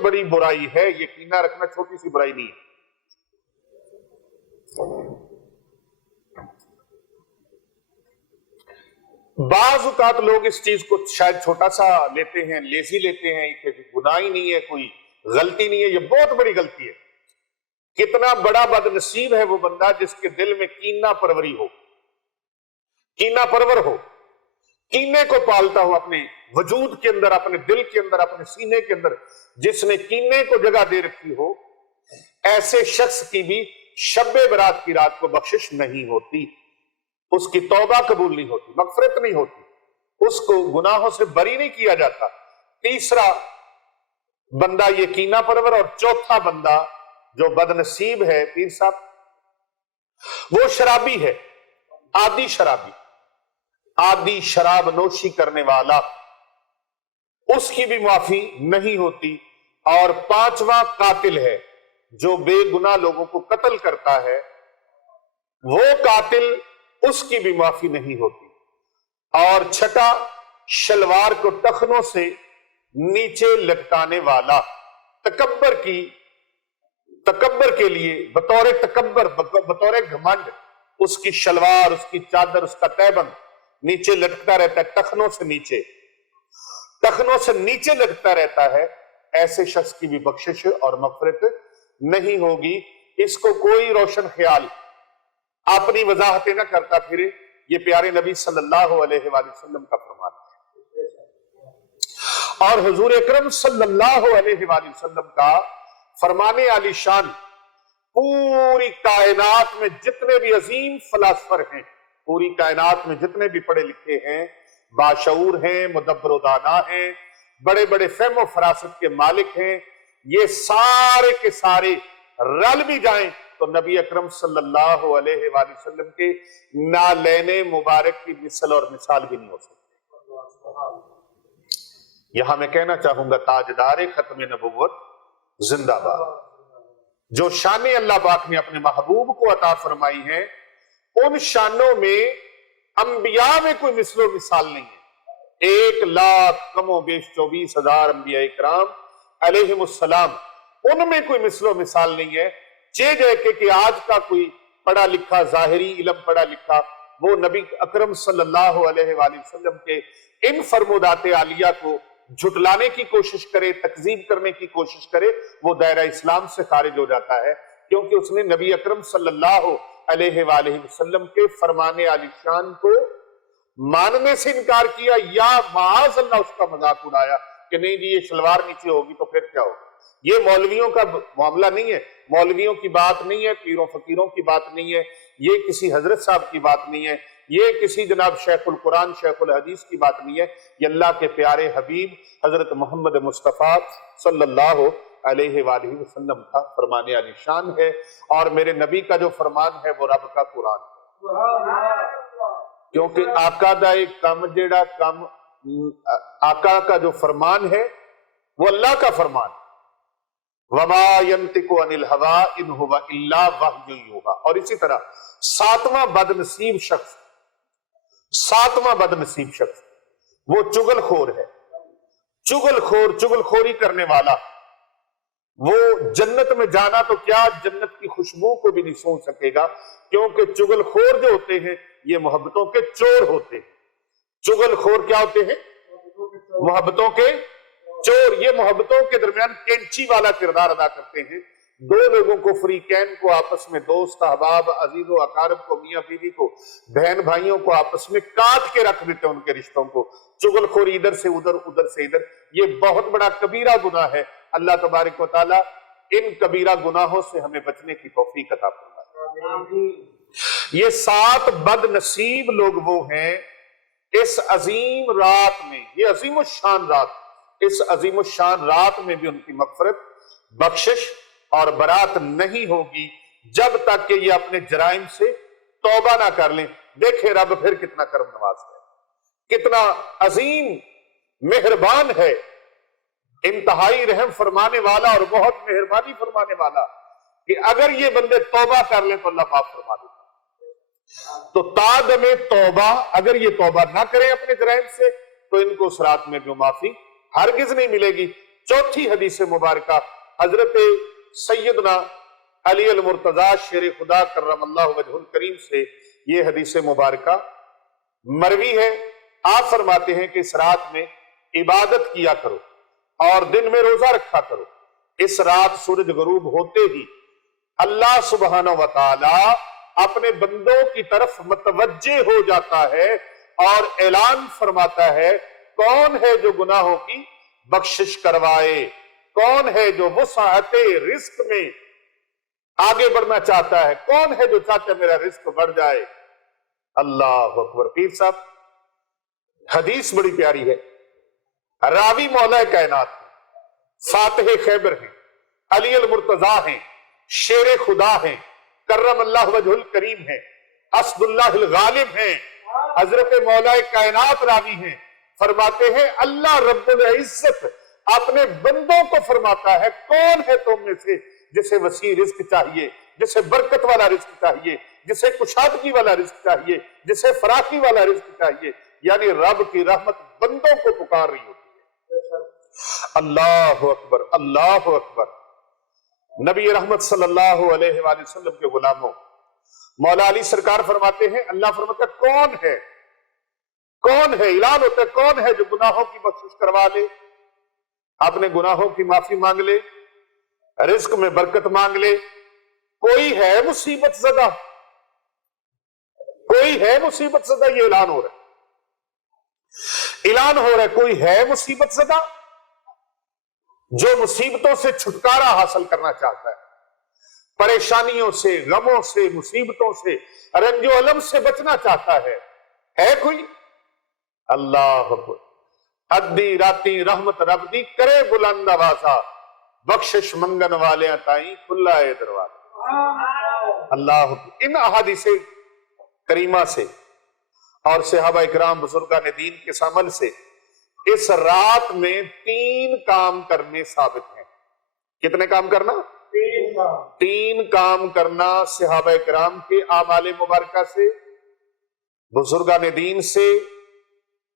بڑی برائی ہے. یہ کینہ رکھنا چھوٹی سی برائی نہیں ہے. بعض اوقات لوگ اس چیز کو شاید چھوٹا سا لیتے ہیں، لیزی لیتے ہیں کہ گناہ ہی نہیں ہے کوئی، غلطی نہیں ہے، یہ بہت بڑی غلطی ہے۔ کتنا بڑا بد نصیب ہے وہ بندہ جس کے دل میں کینہ پروری ہو، کینہ پرور ہو، کینے کو پالتا ہو اپنے وجود کے اندر، اپنے دل کے اندر، اپنے سینے کے اندر، جس نے کینے کو جگہ دے رکھی ہو، ایسے شخص کی بھی شب برات کی رات کو بخشش نہیں ہوتی، اس کی توبہ قبول نہیں ہوتی، مغفرت نہیں ہوتی، اس کو گناہوں سے بری نہیں کیا جاتا۔ تیسرا بندہ یہ کینہ پرور، اور چوتھا بندہ جو بد نصیب ہے پیر صاحب، وہ شرابی ہے، عادی شرابی، عادی شراب نوشی کرنے والا، اس کی بھی معافی نہیں ہوتی۔ اور پانچواں قاتل ہے، جو بے گناہ لوگوں کو قتل کرتا ہے، وہ قاتل، اس کی بھی معافی نہیں ہوتی۔ اور چھٹا، شلوار کو ٹخنوں سے نیچے لٹکانے والا، تکبر کے لیے بطور تکبر، بطور گھمنڈ، اس کی شلوار، اس کی چادر، اس کا تہبند نیچے لٹکتا رہتا ہے، ٹخنوں سے نیچے لٹکتا رہتا ہے، ایسے شخص کی بھی بخشش اور مغفرت نہیں ہوگی۔ اس کو کوئی روشن خیال اپنی وضاحتیں نہ کرتا پھرے، یہ پیارے نبی صلی اللہ علیہ وآلہ وسلم کا فرمان ہے۔ اور حضور اکرم صلی اللہ علیہ وآلہ وسلم کا فرمان عالی شان، پوری کائنات میں جتنے بھی عظیم فلاسفر ہیں، پوری کائنات میں جتنے بھی پڑھے لکھے ہیں، باشعور ہیں، مدبر و دانا ہیں، بڑے بڑے فہم و فراست کے مالک ہیں، یہ سارے کے سارے رل بھی جائیں تو نبی اکرم صلی اللہ علیہ وآلہ وسلم کے نالین مبارک کی مثل اور مثال بھی نہیں ہو سکتی۔ یہاں میں کہنا چاہوں گا، تاجدار ختم نبوت زندہ باد، جو شانیں اللہ پاک نے اپنے محبوب کو عطا فرمائی ہیں، ان شانوں میں انبیاء میں کوئی مثل و مثال نہیں ہے۔ 1,00,000 کم و بیش 24,000 انبیاء اکرام علیہم السلام، ان میں کوئی مثل و مثال نہیں ہے۔ کہ آج کا کوئی پڑھا لکھا ظاہری علم پڑھا لکھا وہ نبی اکرم صلی اللہ علیہ وآلہ وسلم کے ان فرمودات عالیہ کو جھٹلانے کی کوشش کرے، تکذیب کرنے کی کوشش کرے، وہ دائرہ اسلام سے خارج ہو جاتا ہے، کیونکہ اس نے نبی اکرم صلی اللہ علیہ وآلہ وسلم کے فرمان عالی شان کو ماننے سے انکار کیا، یا معاذ اللہ اس کا مذاق اڑایا کہ نہیں جی یہ شلوار نیچے ہوگی تو پھر کیا ہوگا۔ یہ مولویوں کا معاملہ نہیں ہے، مولویوں کی بات نہیں ہے، پیروں فقیروں کی بات نہیں ہے، یہ کسی حضرت صاحب کی بات نہیں ہے، یہ کسی جناب شیخ القرآن شیخ الحدیث کی بات نہیں ہے، یہ اللہ کے پیارے حبیب حضرت محمد مصطفیٰ صلی اللہ علیہ وآلہ وسلم کا فرمان عالی شان ہے۔ اور میرے نبی کا جو فرمان ہے وہ رب کا قرآن ہے، کیونکہ آقا دا ایک کم جیڑا کم، آقا کا جو فرمان ہے وہ اللہ کا فرمان ہے۔ وَمَا يَنْتِقُ عَنِ الْهَوَىٰ إِنْ هُوَ إِلَّا وَحْيٌ يُوحَىٰ۔ اور اسی طرح ساتواں بد نصیب شخص وہ چغل خور ہے، چغل خوری کرنے والا، وہ جنت میں جانا تو کیا جنت کی خوشبو کو بھی نہیں سونگھ سکے گا، کیونکہ چغل خور جو ہوتے ہیں یہ محبتوں کے چور ہوتے ہیں۔ چغل خور کیا ہوتے ہیں؟ محبتوں کے چور، یہ محبتوں کے درمیان کینچی والا کردار ادا کرتے ہیں۔ دو لوگوں کو، فریقین کو، آپس میں دوست احباب عزیز و اقارب کو، میاں بیوی کو، بہن بھائیوں کو آپس میں کاٹ کے رکھ دیتے ہیں ان کے رشتوں کو۔ چغل خوری ادھر سے ادھر، ادھر سے ادھر، یہ بہت بڑا کبیرہ گناہ ہے۔ اللہ تبارک و تعالیٰ ان کبیرہ گناہوں سے ہمیں بچنے کی توفیق عطا فرمائے۔ یہ 7 بد نصیب لوگ وہ ہیں اس عظیم رات میں، یہ عظیم الشان رات، اس عظیم الشان رات میں بھی ان کی مغفرت، بخشش اور برات نہیں ہوگی جب تک کہ یہ اپنے جرائم سے توبہ نہ کر لیں۔ دیکھیں رب پھر کتنا کرم نواز ہے، کتنا عظیم مہربان ہے، انتہائی رحم فرمانے والا اور بہت مہربانی فرمانے والا، کہ اگر یہ بندے توبہ کر لیں تو اللہ معاف فرما دیتا۔ تو تادم توبہ، اگر یہ توبہ نہ کریں اپنے جرائم سے تو ان کو اس رات میں بھی معافی ہرگز نہیں ملے گی۔ چوتھی حدیث مبارکہ حضرت سیدنا علی المرتضیٰ شیر خدا کرم اللہ وجہ الکریم سے یہ حدیث مبارکہ مروی ہے۔ آپ فرماتے ہیں کہ اس رات میں عبادت کیا کرو اور دن میں روزہ رکھا کرو، اس رات سورج غروب ہوتے ہی اللہ سبحانہ و تعالی اپنے بندوں کی طرف متوجہ ہو جاتا ہے اور اعلان فرماتا ہے کون ہے جو گناہوں کی بخشش کروائے، کون ہے جو وسعت رزق میں آگے بڑھنا چاہتا ہے، کون ہے جو چاہتا ہے میرا رزق بڑھ جائے۔ اللہ اکبر۔ پیر صاحب حدیث بڑی پیاری ہے، راوی مولا کائنات ہیں، فاتح خیبر ہیں، علی المرتضیٰ ہیں، شیر خدا ہیں، کرم اللہ وجہ الکریم ہیں، اسد اللہ الغالب ہیں، حضرت مولا کائنات راوی ہیں۔ فرماتے ہیں اللہ رب العزت اپنے بندوں کو فرماتا ہے کون ہے تم میں سے جسے وسیع رزق چاہیے، جسے برکت والا رزق چاہیے، جسے کشادگی والا رزق چاہیے، جسے فراخی والا رزق چاہیے، یعنی رب کی رحمت بندوں کو پکار رہی ہوتی ہے۔ اللہ اکبر، اللہ اکبر۔ نبی رحمت صلی اللہ علیہ وآلہ وسلم کے غلاموں، مولا علی سرکار فرماتے ہیں اللہ فرماتا ہے کون ہے، کون ہے، اعلان ہوتا ہے کون ہے جو گناہوں کی بخشش کروا لے، اپنے گناہوں کی معافی مانگ لے، رزق میں برکت مانگ لے۔ کوئی ہے مصیبت زدہ، کوئی ہے مصیبت زدہ، یہ اعلان ہو رہا ہے، اعلان ہو رہا ہے کوئی ہے مصیبت زدہ جو مصیبتوں سے چھٹکارا حاصل کرنا چاہتا ہے، پریشانیوں سے، غموں سے، مصیبتوں سے، رنج و الم سے بچنا چاہتا ہے کوئی؟ اللہ اکبر۔ ادی راتی رحمت رب دی کرے بلند آوازہ، بخشش منگن والیاں تائیں کھلا ہے دروازہ۔ اللہ اکبر۔ ان احادیث کریمہ سے اور صحابہ اکرام بزرگان دین کے عمل سے اس رات میں 3 کام کرنے ثابت ہیں۔ کتنے کام کرنا؟ 3 کام کرنا صحابہ کرام کے اعمال مبارکہ سے، بزرگان دین سے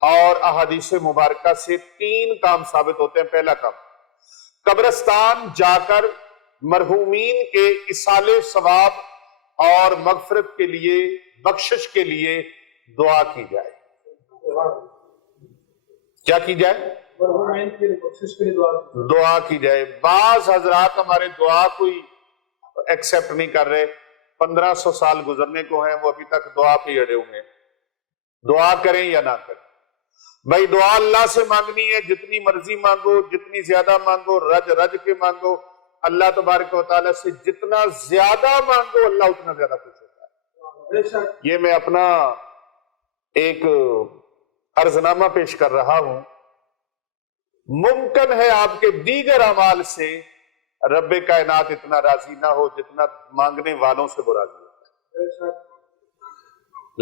اور احادیث مبارکہ سے 3 کام ثابت ہوتے ہیں۔ پہلا کام، قبرستان جا کر مرحومین کے ایصال ثواب اور مغفرت کے لیے، بخشش کے لیے دعا کی جائے۔ کیا کی جائے؟ دعا کی جائے۔ بعض حضرات ہمارے دعا کوئی ایکسپٹ نہیں کر رہے، 1500 سال گزرنے کو ہیں، وہ ابھی تک دعا پہ اڑے ہوئے ہیں۔ دعا کریں یا نہ کریں بھائی، دعا اللہ سے مانگنی ہے، جتنی مرضی مانگو، جتنی زیادہ مانگو، رج رج کے مانگو۔ اللہ تبارک و تعالیٰ سے جتنا زیادہ مانگو اللہ اتنا زیادہ خوش ہوتا ہے۔ یہ میں اپنا ایک عرضنامہ پیش کر رہا ہوں، ممکن ہے آپ کے دیگر اعمال سے رب کائنات اتنا راضی نہ ہو جتنا مانگنے والوں سے وہ راضی ہوتا ہے۔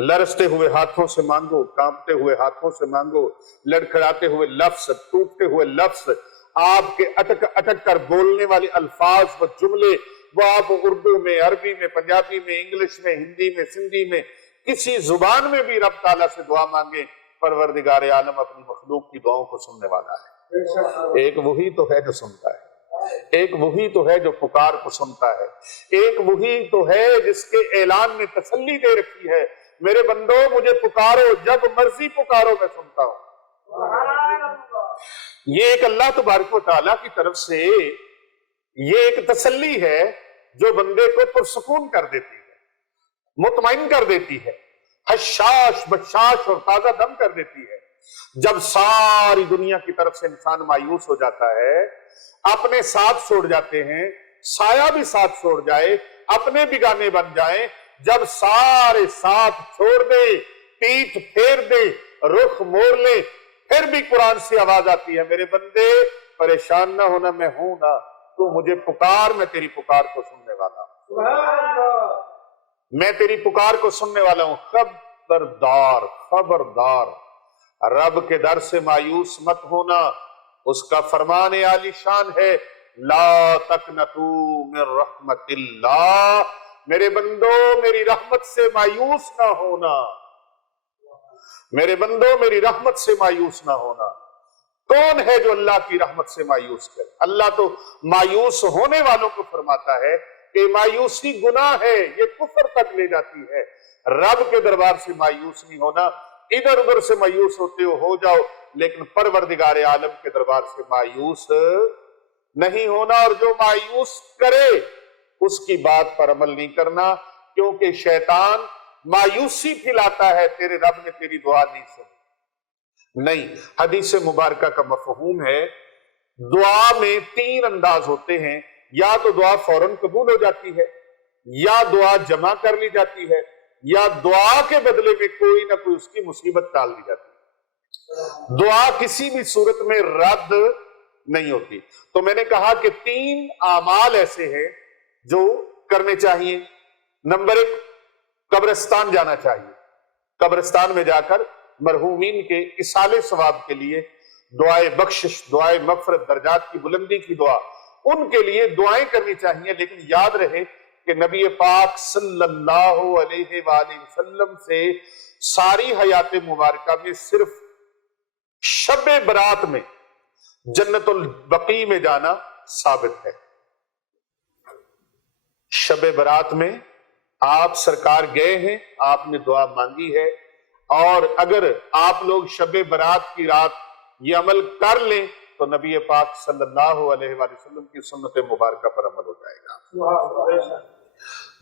لرزتے ہوئے ہاتھوں سے مانگو، کانپتے ہوئے ہاتھوں سے مانگو، لڑکھڑاتے ہوئے لفظ، ٹوٹتے ہوئے لفظ، آپ کے اٹک اٹک کر بولنے والے الفاظ و جملے، وہ آپ اردو میں، عربی میں، پنجابی میں، انگلش میں، ہندی میں، سندھی میں، کسی زبان میں بھی رب تعالیٰ سے دعا مانگے، پروردگار عالم اپنی مخلوق کی دعاؤں کو سننے والا ہے۔ ایک وہی تو ہے جو سنتا ہے، ایک وہی تو ہے جو پکار کو سنتا ہے، ایک وہی تو ہے جس کے اعلان میں تسلی دے رکھی ہے، میرے بندو مجھے پکارو، جب مرضی پکارو میں سنتا ہوں۔ یہ ایک اللہ تبارک و تعالیٰ کی طرف سے یہ ایک تسلی ہے جو بندے کو پرسکون کر دیتی ہے، مطمئن کر دیتی ہے، حشاش بشاش اور تازہ دم کر دیتی ہے۔ جب ساری دنیا کی طرف سے انسان مایوس ہو جاتا ہے، اپنے ساتھ چھوڑ جاتے ہیں، سایہ بھی ساتھ چھوڑ جائے، اپنے بگانے بن جائیں، جب سارے ساتھ چھوڑ دے، پیٹھ پھیر دے، رخ موڑ لے، پھر بھی قرآن سے آواز آتی ہے میرے بندے پریشان نہ ہونا، میں ہوں نا، تو مجھے پکار، میں تیری پکار کو سننے والا ہوں، میں تیری پکار کو سننے والا ہوں۔ خبردار خبردار، رب کے در سے مایوس مت ہونا، اس کا فرمان عالی شان ہے، لا تقنطوا من رحمت اللہ، میرے بندو میری رحمت سے مایوس نہ ہونا، میرے بندو میری رحمت سے مایوس نہ ہونا۔ کون ہے جو اللہ کی رحمت سے مایوس کرے؟ اللہ تو مایوس ہونے والوں کو فرماتا ہے کہ مایوسی گناہ ہے، یہ کفر تک لے جاتی ہے۔ رب کے دربار سے مایوس نہیں ہونا، ادھر ادھر سے مایوس ہوتے ہو جاؤ، لیکن پروردگار عالم کے دربار سے مایوس نہیں ہونا، اور جو مایوس کرے اس کی بات پر عمل نہیں کرنا، کیونکہ شیطان مایوسی پھیلاتا ہے، تیرے رب نے تیری دعا نہیں سنی۔ نہیں، حدیث مبارکہ کا مفہوم ہے دعا میں 3 انداز ہوتے ہیں، یا تو دعا فوراً قبول ہو جاتی ہے، یا دعا جمع کر لی جاتی ہے، یا دعا کے بدلے میں کوئی نہ کوئی اس کی مصیبت ٹال دی جاتی ہے۔ دعا کسی بھی صورت میں رد نہیں ہوتی۔ تو میں نے کہا کہ 3 اعمال ایسے ہیں جو کرنے چاہیے۔ نمبر 1، قبرستان جانا چاہیے۔ قبرستان میں جا کر مرحومین کے اصالِ ثواب کے لیے دعائے بخشش، دعائے مغفرت، درجات کی بلندی کی دعا، ان کے لیے دعائیں کرنی چاہیے۔ لیکن یاد رہے کہ نبی پاک صلی اللہ علیہ وآلہ وسلم سے ساری حیات مبارکہ میں صرف شب برات میں جنت البقیع میں جانا ثابت ہے۔ شب برات میں آپ سرکار گئے ہیں، آپ نے دعا مانگی ہے، اور اگر آپ لوگ شب برات کی رات یہ عمل کر لیں تو نبی پاک صلی اللہ علیہ وآلہ وسلم کی سنت مبارکہ پر عمل ہو جائے گا۔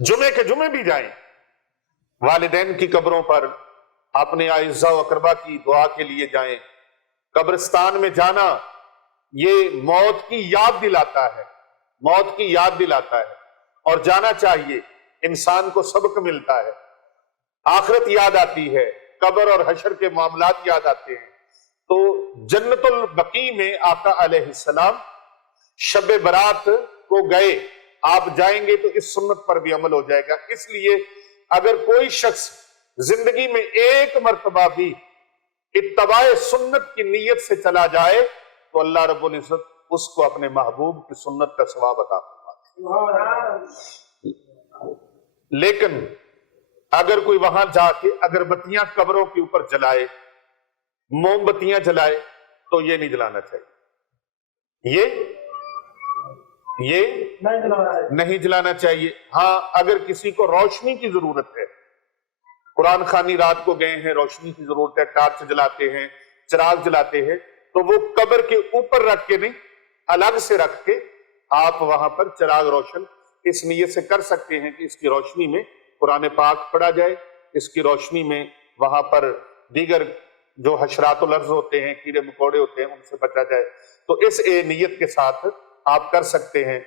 جمعے کے جمعے بھی جائیں، والدین کی قبروں پر، اپنے اعزاء و اقربا کی دعا کے لیے جائیں۔ قبرستان میں جانا یہ موت کی یاد دلاتا ہے، موت کی یاد دلاتا ہے، اور جانا چاہیے، انسان کو سبق ملتا ہے، آخرت یاد آتی ہے، قبر اور حشر کے معاملات یاد آتے ہیں۔ تو جنت البقیع میں آقا علیہ السلام شب برات کو گئے، آپ جائیں گے تو اس سنت پر بھی عمل ہو جائے گا۔ اس لیے اگر کوئی شخص زندگی میں ایک مرتبہ بھی اتباع سنت کی نیت سے چلا جائے تو اللہ رب العزت اس کو اپنے محبوب کی سنت کا ثواب عطا فرمائے۔ لیکن اگر کوئی وہاں جا کے اگربتیاں قبروں کے اوپر جلائے، موم بتیاں جلائے، تو یہ نہیں جلانا چاہیے، یہ نہیں جلانا چاہیے۔ ہاں، اگر کسی کو روشنی کی ضرورت ہے، قرآن خوانی رات کو گئے ہیں، روشنی کی ضرورت ہے، ٹارچ جلاتے ہیں، چراغ جلاتے ہیں، تو وہ قبر کے اوپر رکھ کے نہیں، الگ سے رکھ کے آپ وہاں پر چراغ روشن اس نیت سے کر سکتے ہیں کہ اس کی روشنی میں قرآن پاک پڑھا جائے، اس کی روشنی میں وہاں پر دیگر جو حشرات الارض ہوتے ہیں، کیڑے مکوڑے ہوتے ہیں، ان سے بچا جائے۔ تو اس نیت کے ساتھ آپ کر سکتے ہیں۔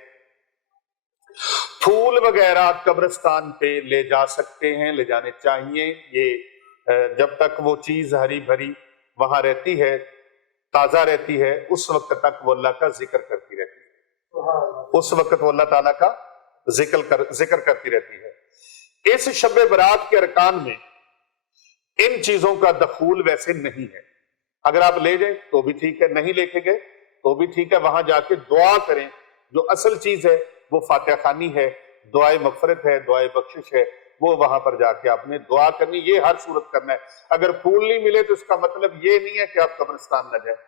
پھول وغیرہ قبرستان پہ لے جا سکتے ہیں، لے جانے چاہیے۔ یہ جب تک وہ چیز ہری بھری وہاں رہتی ہے، تازہ رہتی ہے، اس وقت تک وہ اللہ کا ذکر کرتی رہتی ہے، اس وقت وہ اللہ تعالیٰ کا ذکر کرتی رہتی ہے۔ اس شب برات کے ارکان میں ان چیزوں کا دخول ویسے نہیں ہے۔ اگر آپ لے جائیں تو بھی ٹھیک ہے، نہیں لے کے گئے تو بھی ٹھیک ہے، وہاں جا کے دعا کریں۔ جو اصل چیز ہے وہ فاتحہ خوانی ہے، دعائے مغفرت ہے، دعائے بخشش ہے، وہ وہاں پر جا کے آپ نے دعا کرنی، یہ ہر صورت کرنا ہے۔ اگر پھول نہیں ملے تو اس کا مطلب یہ نہیں ہے کہ آپ قبرستان نہ جائیں۔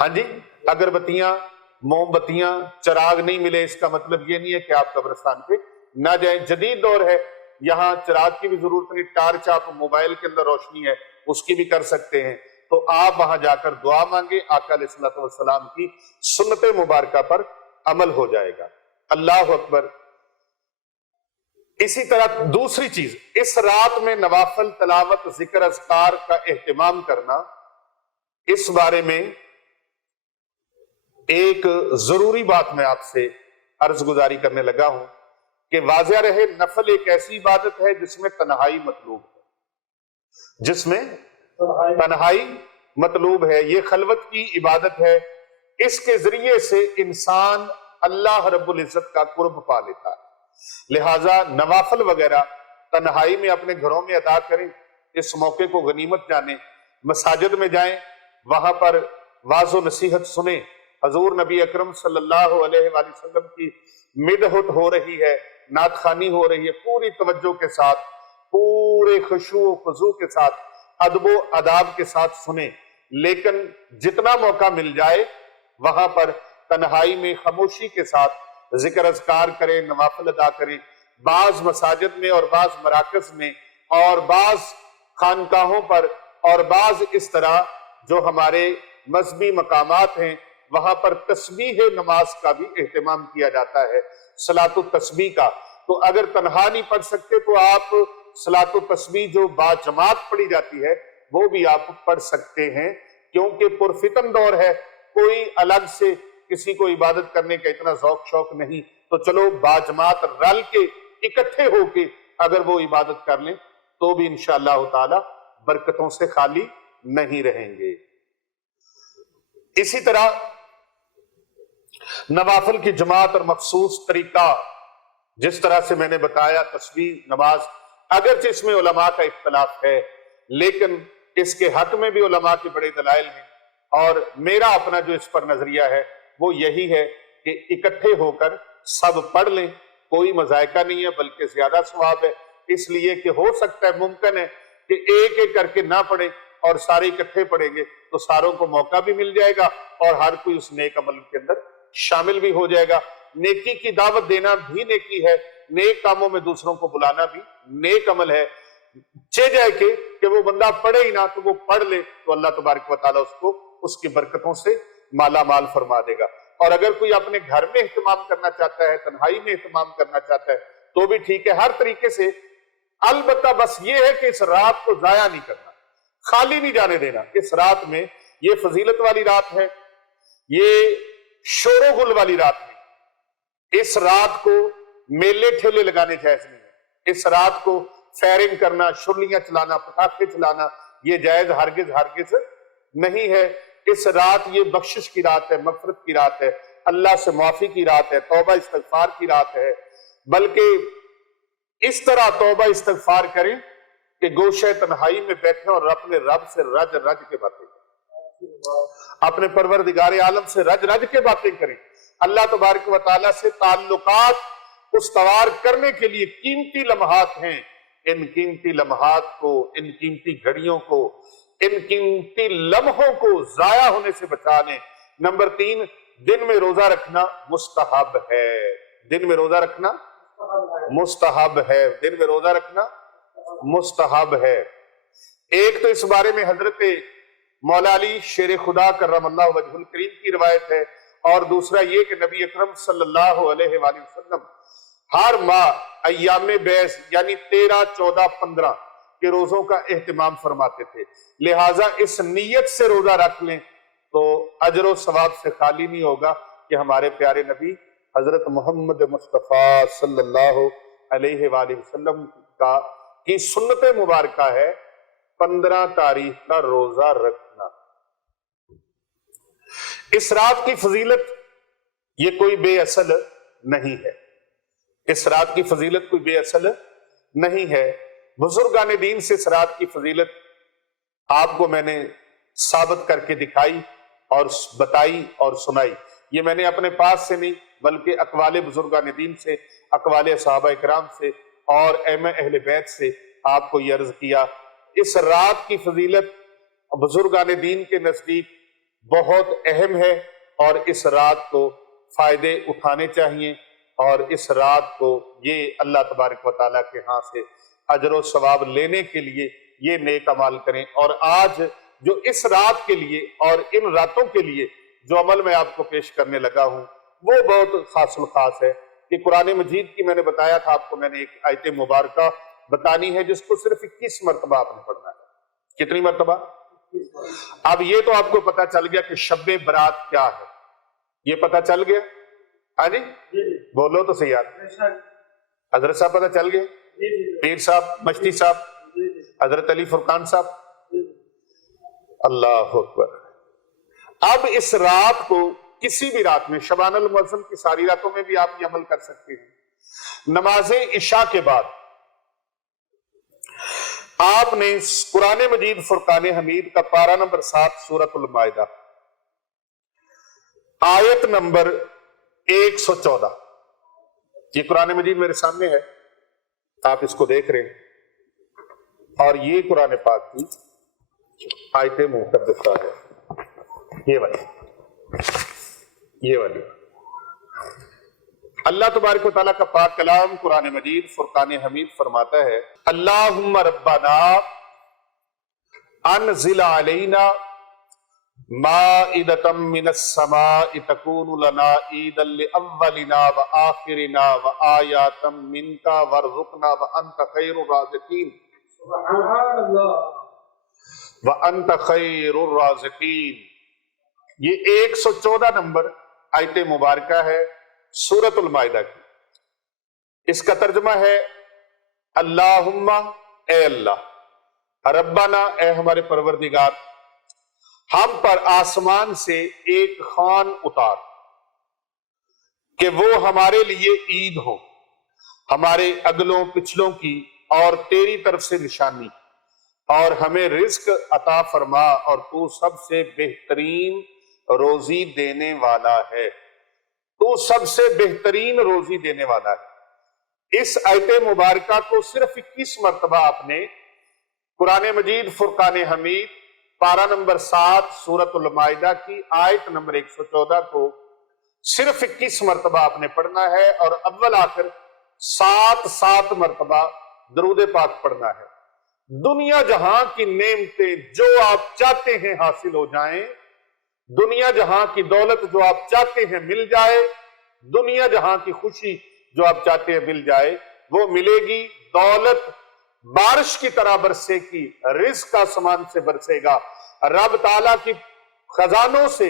ہاں جی، اگربتیاں، موم بتیاں، چراغ نہیں ملے، اس کا مطلب یہ نہیں ہے کہ آپ قبرستان پہ نہ جائیں۔ جدید دور ہے، یہاں چراغ کی بھی ضرورت نہیں، ٹارچ آپ موبائل کے اندر روشنی ہے اس کی بھی کر سکتے ہیں۔ تو آپ وہاں جا کر دعا مانگے، آقا علیہ الصلوۃ والسلام کی سنت مبارکہ پر عمل ہو جائے گا۔ اللہ اکبر۔ اسی طرح دوسری چیز، اس رات میں نوافل تلاوت، ذکر، اذکار کا اہتمام کرنا، اس بارے میں ایک ضروری بات میں آپ سے عرض گزاری کرنے لگا ہوں کہ واضح رہے، نفل ایک ایسی عبادت ہے جس میں تنہائی مطلوب ہے، جس میں تنہائی مطلوب ہے، یہ خلوت کی عبادت ہے۔ اس کے ذریعے سے انسان اللہ رب العزت کا قرب پا لیتا ہے۔ لہٰذا نوافل وغیرہ تنہائی میں اپنے گھروں میں ادا کریں، اس موقع کو غنیمت جانیں، مساجد میں جائیں، وہاں پر واعظ و نصیحت سنیں، حضور نبی اکرم صلی اللہ علیہ وآلہ وسلم کی مدحت ہو رہی ہے، نعت خوانی ہو رہی ہے، پوری توجہ کے ساتھ، پورے خشوع و خضوع کے ساتھ، ادب و آداب کے ساتھ سنیں۔ لیکن جتنا موقع مل جائے وہاں پر تنہائی میں خاموشی کے ساتھ ذکر اذکار کریں، نوافل ادا کریں۔ بعض مساجد میں اور بعض مراکز میں اور بعض خانقاہوں پر اور بعض اس طرح جو ہمارے مذہبی مقامات ہیں وہاں پر تسبیح نماز کا بھی اہتمام کیا جاتا ہے، صلاۃ التسبیح کا۔ تو اگر تنہا نہیں پڑھ سکتے تو آپ صلاۃ التسبیح جو باجماعت پڑھی جاتی ہے وہ بھی آپ پڑھ سکتے ہیں، کیونکہ پرفتن دور ہے، کوئی الگ سے کسی کو عبادت کرنے کا اتنا ذوق شوق نہیں، تو چلو باجماعت رل کے اکٹھے ہو کے اگر وہ عبادت کر لیں تو بھی انشاءاللہ تعالی برکتوں سے خالی نہیں رہیں گے۔ اسی طرح نوافل کی جماعت اور مخصوص طریقہ، جس طرح سے میں نے بتایا تسبیح نماز، اگرچہ اس میں علماء کا اختلاف ہے لیکن اس کے حق میں بھی علماء کے بڑے دلائل ہیں، اور میرا اپنا جو اس پر نظریہ ہے وہ یہی ہے کہ اکٹھے ہو کر سب پڑھ لیں، کوئی مذائقہ نہیں ہے بلکہ زیادہ ثواب ہے، اس لیے کہ ہو سکتا ہے ممکن ہے کہ ایک ایک کر کے نہ پڑھیں اور سارے اکٹھے پڑھیں گے تو ساروں کو موقع بھی مل جائے گا اور ہر کوئی اس نیک عمل کے اندر شامل بھی ہو جائے گا۔ نیکی کی دعوت دینا بھی نیکی ہے، نیک کاموں میں دوسروں کو بلانا بھی نیک عمل ہے، چہ جائے کہ وہ بندہ پڑھے ہی نہ تو وہ پڑھ لے تو اللہ تبارک و تعالیٰ اس کو اس کی برکتوں سے مالا مال فرما دے گا۔ اور اگر کوئی اپنے گھر میں اہتمام کرنا چاہتا ہے، تنہائی میں اہتمام کرنا چاہتا ہے تو بھی ٹھیک ہے، ہر طریقے سے، البتہ بس یہ ہے کہ اس رات کو ضائع نہیں کرنا، خالی نہیں جانے دینا۔ اس رات میں یہ فضیلت والی رات ہے، یہ شور و غل والی رات ہے، اس رات کو میلے ٹھیلے لگانے جائز نہیں ہے، اس رات کو فائرنگ کرنا، شرلیاں چلانا، پٹاخے چلانا یہ جائز ہرگز ہرگز نہیں ہے۔ اس رات یہ بخشش کی رات ہے، مغفرت کی رات ہے، اللہ سے معافی کی رات ہے، توبہ استغفار کی رات ہے، بلکہ اس طرح توبہ استغفار کریں کہ گوشہ تنہائی میں بیٹھیں اور اپنے رب سے رج رج کے باتیں کریں، اپنے پروردگار عالم سے رج رج کے باتیں کریں، اللہ تبارک و تعالیٰ سے تعلقات استوار کرنے کے لیے قیمتی لمحات ہیں، ان قیمتی لمحات کو، ان قیمتی گھڑیوں کو، ان قیمتی لمحوں کو ضائع ہونے سے بچا لیں۔ نمبر 3، دن میں روزہ رکھنا مستحب ہے، دن میں روزہ رکھنا مستحب ہے، دن میں روزہ رکھنا مستحب ہے۔ ایک تو اس بارے میں حضرت مولا علی شیر خدا کرم اللہ وجہ الکریم کی روایت ہے، اور دوسرا یہ کہ نبی اکرم صلی اللہ علیہ وآلہ وسلم ہر ماہ ایام بیس یعنی 13، 14، 15 کے روزوں کا اہتمام فرماتے تھے، لہٰذا اس نیت سے روزہ رکھ لیں تو اجر و ثواب سے خالی نہیں ہوگا کہ ہمارے پیارے نبی حضرت محمد مصطفیٰ صلی اللہ علیہ وآلہ وسلم کی سنت مبارکہ ہے 15 تاریخ کا روزہ رکھنا۔ اس رات کی فضیلت یہ کوئی بے اصل نہیں ہے، اس رات کی فضیلت کوئی بے اصل نہیں ہے، بزرگان دین سے اس رات کی فضیلت آپ کو میں نے ثابت کر کے دکھائی اور بتائی اور سنائی، یہ میں نے اپنے پاس سے نہیں بلکہ اقوال بزرگان دین سے، اقوال صحابہ اکرام سے اور ائمہ اہل بیت سے آپ کو یہ عرض کیا۔ اس رات کی فضیلت بزرگان دین کے نزدیک بہت اہم ہے اور اس رات کو فائدے اٹھانے چاہیے، اور اس رات کو یہ اللہ تبارک و تعالیٰ کے ہاں سے اجر و ثواب لینے کے لیے یہ نیک عمل کریں۔ اور آج جو اس رات کے لیے اور ان راتوں کے لیے جو عمل میں آپ کو پیش کرنے لگا ہوں وہ بہت خاص الخاص ہے کہ قرآن مجید کی میں نے بتایا تھا آپ کو، میں نے ایک آیت مبارکہ بتانی ہے جس کو صرف 21 مرتبہ آپ نے پڑھنا ہے۔ کتنی مرتبہ؟ اب یہ تو آپ کو پتا چل گیا کہ شب برات کیا ہے، یہ پتا چل گیا؟ ہاں جی بولو تو صحیح یار، حضرت صاحب پتا چل گیا، پیر صاحب، مشتی صاحب، حضرت علی فرقان صاحب، اللہ اکبر۔ اب اس رات کو کسی بھی رات میں، شبان المعظم کی ساری راتوں میں بھی آپ یہ عمل کر سکتے ہیں، نماز عشاء کے بعد آپ نے قرآن مجید فرقان حمید کا پارہ نمبر 7 سورۃ المائدہ آیت نمبر 114، یہ قرآن مجید میرے سامنے ہے، آپ اس کو دیکھ رہے ہیں، اور یہ قرآن پاک کی آیت مقدسہ ہے، یہ والی اللہ تبارک و تعالیٰ کا پاک کلام قرآن مجید فرقان حمید فرماتا ہے، اللہم ربنا انزل علینا مائدۃ من السماء تکون لنا عیدا لأولنا وآخرنا وآیاتا منک وارزقنا وانت خیر الرازقین سبحان اللہ وانت خیر الرازقین۔ یہ 114 نمبر آیت مبارکہ ہے سورۃ المائدہ کی۔ اس کا ترجمہ ہے اللہم اے اللہ، ربنا اے ہمارے پروردگار، ہم پر آسمان سے ایک خوان اتار کہ وہ ہمارے لیے عید ہو، ہمارے اگلوں پچھلوں کی اور تیری طرف سے نشانی، اور ہمیں رزق عطا فرما، اور تو سب سے بہترین روزی دینے والا ہے، تو سب سے بہترین روزی دینے والا ہے۔ اس آیت مبارکہ کو صرف 21 مرتبہ آپ نے قرآن مجید فرقان حمید پارہ نمبر 7 سورۃ المائدہ کی آیت نمبر 114 کو صرف 21 مرتبہ آپ نے پڑھنا ہے، اور اول آخر 7 مرتبہ درود پاک پڑھنا ہے۔ دنیا جہاں کی نعمتیں جو آپ چاہتے ہیں حاصل ہو جائیں، دنیا جہاں کی دولت جو آپ چاہتے ہیں مل جائے، دنیا جہاں کی خوشی جو آپ چاہتے ہیں مل جائے، وہ ملے گی۔ دولت بارش کی طرح برسے گی، رزق آسمان سے برسے گا، رب تعالیٰ کی خزانوں سے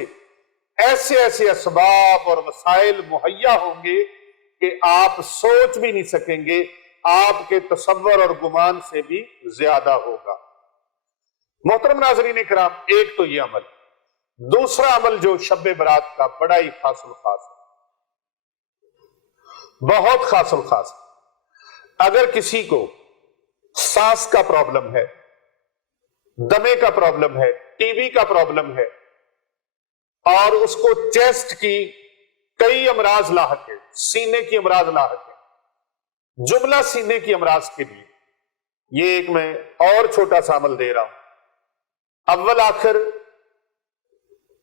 ایسے ایسے اسباب اور وسائل مہیا ہوں گے کہ آپ سوچ بھی نہیں سکیں گے، آپ کے تصور اور گمان سے بھی زیادہ ہوگا۔ محترم ناظرین کرام، ایک تو یہ عمل، دوسرا عمل جو شب برات کا بڑا ہی خاص الخاص ہے، بہت خاص الخاص ہے۔ اگر کسی کو سانس کا پرابلم ہے، دمے کا پرابلم ہے، ٹی بی کا پرابلم ہے، اور اس کو چیسٹ کی کئی امراض لاحق ہیں، سینے کی امراض لاحق ہیں، جملہ سینے کی امراض کے لیے یہ ایک میں اور چھوٹا سا عمل دے رہا ہوں۔ اول آخر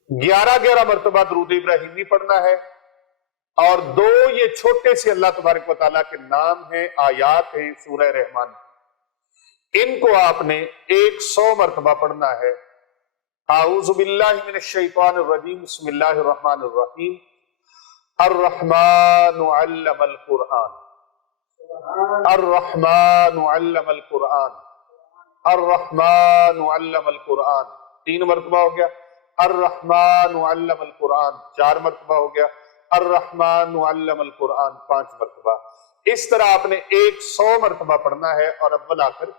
11 مرتبہ درود ابراہیمی پڑھنا ہے، اور 2 یہ چھوٹے سے اللہ تبارک و تعالیٰ کے نام ہیں، آیات ہیں سورہ رحمان، ان کو آپ نے 100 مرتبہ پڑھنا ہے۔ اعوذ باللہ من الشیطان الرجیم، بسم اللہ الرحمن الرحیم، الرحمن علم القرآن، الرحمن علم القرآن، الرحمن علم القرآن، 3 مرتبہ ہو گیا۔ الرحمن علم القرآن 4 مرتبہ ہو گیا۔ الرحمن علم القرآن 5 مرتبہ۔ اس طرح آپ نے 100 مرتبہ پڑھنا ہے، اور اول آخر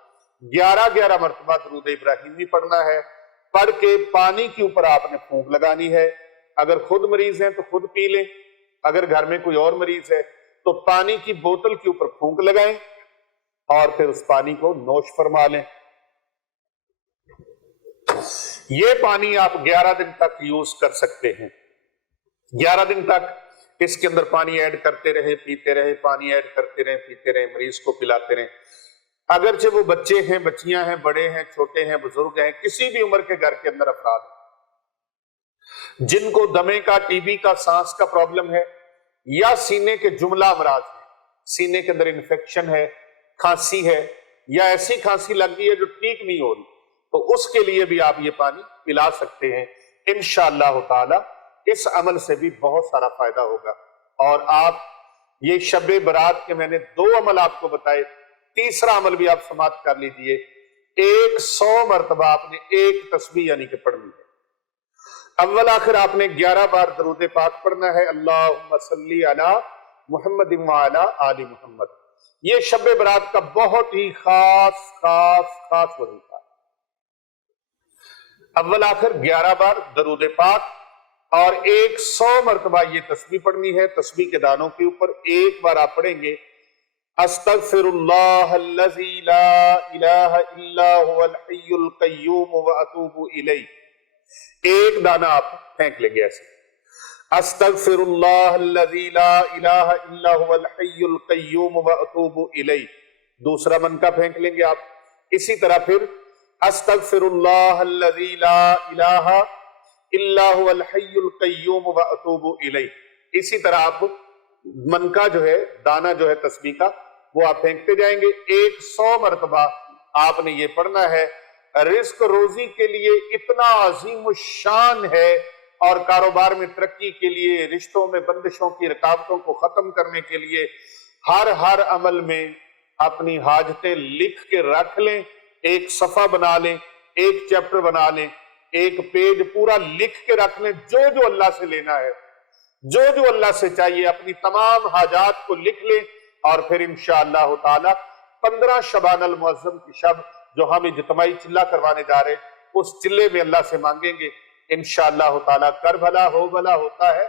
11 مرتبہ درود ابراہیمی پڑھنا ہے۔ پڑھ کے پانی کے اوپر آپ نے پھونک لگانی ہے۔ اگر خود مریض ہیں تو خود پی لیں، اگر گھر میں کوئی اور مریض ہے تو پانی کی بوتل کے اوپر پھونک لگائیں، اور پھر اس پانی کو نوش فرما لیں۔ یہ پانی آپ 11 دن تک یوز کر سکتے ہیں۔ 11 دن تک اس کے اندر پانی ایڈ کرتے رہے، پیتے رہے، پانی ایڈ کرتے رہے، پیتے رہے، مریض کو پلاتے رہے۔ اگرچہ وہ بچے ہیں، بچیاں ہیں، بڑے ہیں، چھوٹے ہیں، بزرگ ہیں، کسی بھی عمر کے گھر کے اندر افراد ہیں جن کو دمے کا، ٹی بی کا، سانس کا پرابلم ہے، یا سینے کے جملہ امراض ہیں، سینے کے اندر انفیکشن ہے، کھانسی ہے، یا ایسی کھانسی لگ گئی ہے جو ٹھیک نہیں ہو رہی، تو اس کے لیے بھی آپ یہ پانی پلا سکتے ہیں۔ انشاءاللہ تعالی اس عمل سے بھی بہت سارا فائدہ ہوگا۔ اور آپ یہ شب برات کے میں نے 2 عمل آپ کو بتائے، تیسرا عمل بھی آپ سماعت کر لیجئے۔ 100 مرتبہ آپ نے ایک تسبیح یعنی کہ پڑھنی ہے۔ اول آخر آپ نے 11 بار درود پاک پڑھنا ہے، اللہم صلی علی محمد وعلی آل محمد۔ یہ شب برات کا بہت ہی خاص وظیفہ ہے۔ اول آخر 11 بار درود پاک، اور 100 مرتبہ یہ تسبیح پڑھنی ہے۔ تسبیح کے دانوں کے اوپر ایک بار آپ پڑھیں گے استغفر اللہ الذی لا الہ الا هو الحی القیوم واتوب الیہ، ایک دانہ آپ پھینک لیں گے ایسے، استغفر اللہ الذی لا الہ الا هو الحی القیوم واتوب الیہ، دوسرا منکا پھینک لیں گے آپ۔ اسی طرح پھر استغفر اللہ الذی لا الہ الا هو الحی القیوم واتوب الیہ، اسی طرح آپ منکا جو ہے، دانہ جو ہے تسبیح کا، وہ آپ پھینکتے جائیں گے۔ 100 مرتبہ آپ نے یہ پڑھنا ہے۔ رزق روزی کے لیے اتنا عظیم الشان ہے، اور کاروبار میں ترقی کے لیے، رشتوں میں بندشوں کی رکاوٹوں کو ختم کرنے کے لیے ہر عمل میں اپنی حاجتیں لکھ کے رکھ لیں، ایک صفحہ بنا لیں، ایک چیپٹر بنا لیں، ایک پیج پورا لکھ کے رکھ لیں، جو جو اللہ سے لینا ہے، جو جو اللہ سے چاہیے، اپنی تمام حاجات کو لکھ لیں، اور پھر انشاءاللہ تعالی 15 شبان المعظم کی شب جو ہم اجتماعی چلہ کروانے جا رہے ہیں، اس چلے میں اللہ سے مانگیں گے انشاءاللہ تعالی کر بھلا ہو بھلا ہوتا ہے،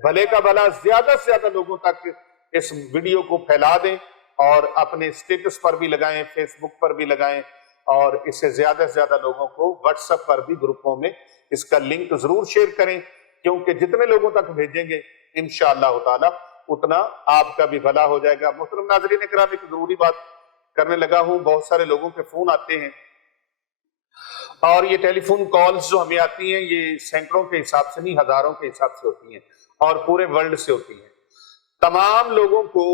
بھلے کا بھلا۔ زیادہ سے زیادہ لوگوں تک اس ویڈیو کو پھیلا دیں، اور اپنے سٹیٹس پر بھی لگائیں، فیس بک پر بھی لگائیں، اور اسے زیادہ سے زیادہ لوگوں کو واٹس ایپ پر بھی گروپوں میں اس کا لنک ضرور شیئر کریں، کیونکہ جتنے لوگوں تک بھیجیں گے انشاءاللہ تعالی اتنا آپ کا بھی بھلا ہو جائے گا۔ محترم ناظرین کرام، ایک ضروری بات کرنے لگا ہوں، بہت سارے لوگوں کے فون آتے ہیں، اور یہ ٹیلی فون کالز جو ہمیں آتی ہیں یہ سینکڑوں کے حساب سے نہیں، ہزاروں کے حساب سے ہوتی ہیں، اور پورے ورلڈ سے ہوتی ہیں۔ تمام لوگوں کو،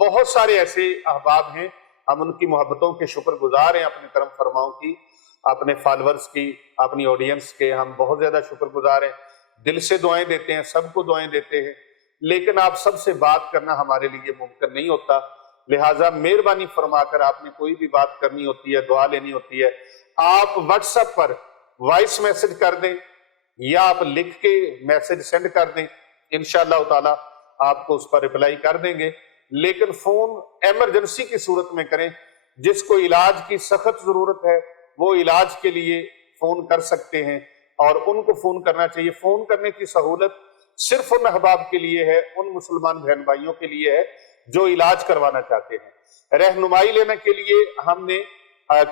بہت سارے ایسے احباب ہیں، ہم ان کی محبتوں کے شکر گزار ہیں، اپنے کرم فرماؤں کی، اپنے فالورز کی، اپنی آڈینس کے ہم بہت زیادہ شکر گزار ہیں، دل سے دعائیں دیتے ہیں، سب کو دعائیں دیتے ہیں، لیکن آپ سب سے بات کرنا ہمارے لیے ممکن نہیں ہوتا، لہٰذا مہربانی فرما کر آپ نے کوئی بھی بات کرنی ہوتی ہے، دعا لینی ہوتی ہے، آپ واٹس ایپ پر وائس میسج کر دیں، یا آپ لکھ کے میسج سینڈ کر دیں، انشاءاللہ تعالی آپ کو اس پر رپلائی کر دیں گے، لیکن فون ایمرجنسی کی صورت میں کریں۔ جس کو علاج کی سخت ضرورت ہے وہ علاج کے لیے فون کر سکتے ہیں، اور ان کو فون کرنا چاہیے۔ فون کرنے کی سہولت صرف ان احباب کے لیے ہے، ان مسلمان بہن بھائیوں کے لیے ہے جو علاج کروانا چاہتے ہیں۔ رہنمائی لینے کے لیے ہم نے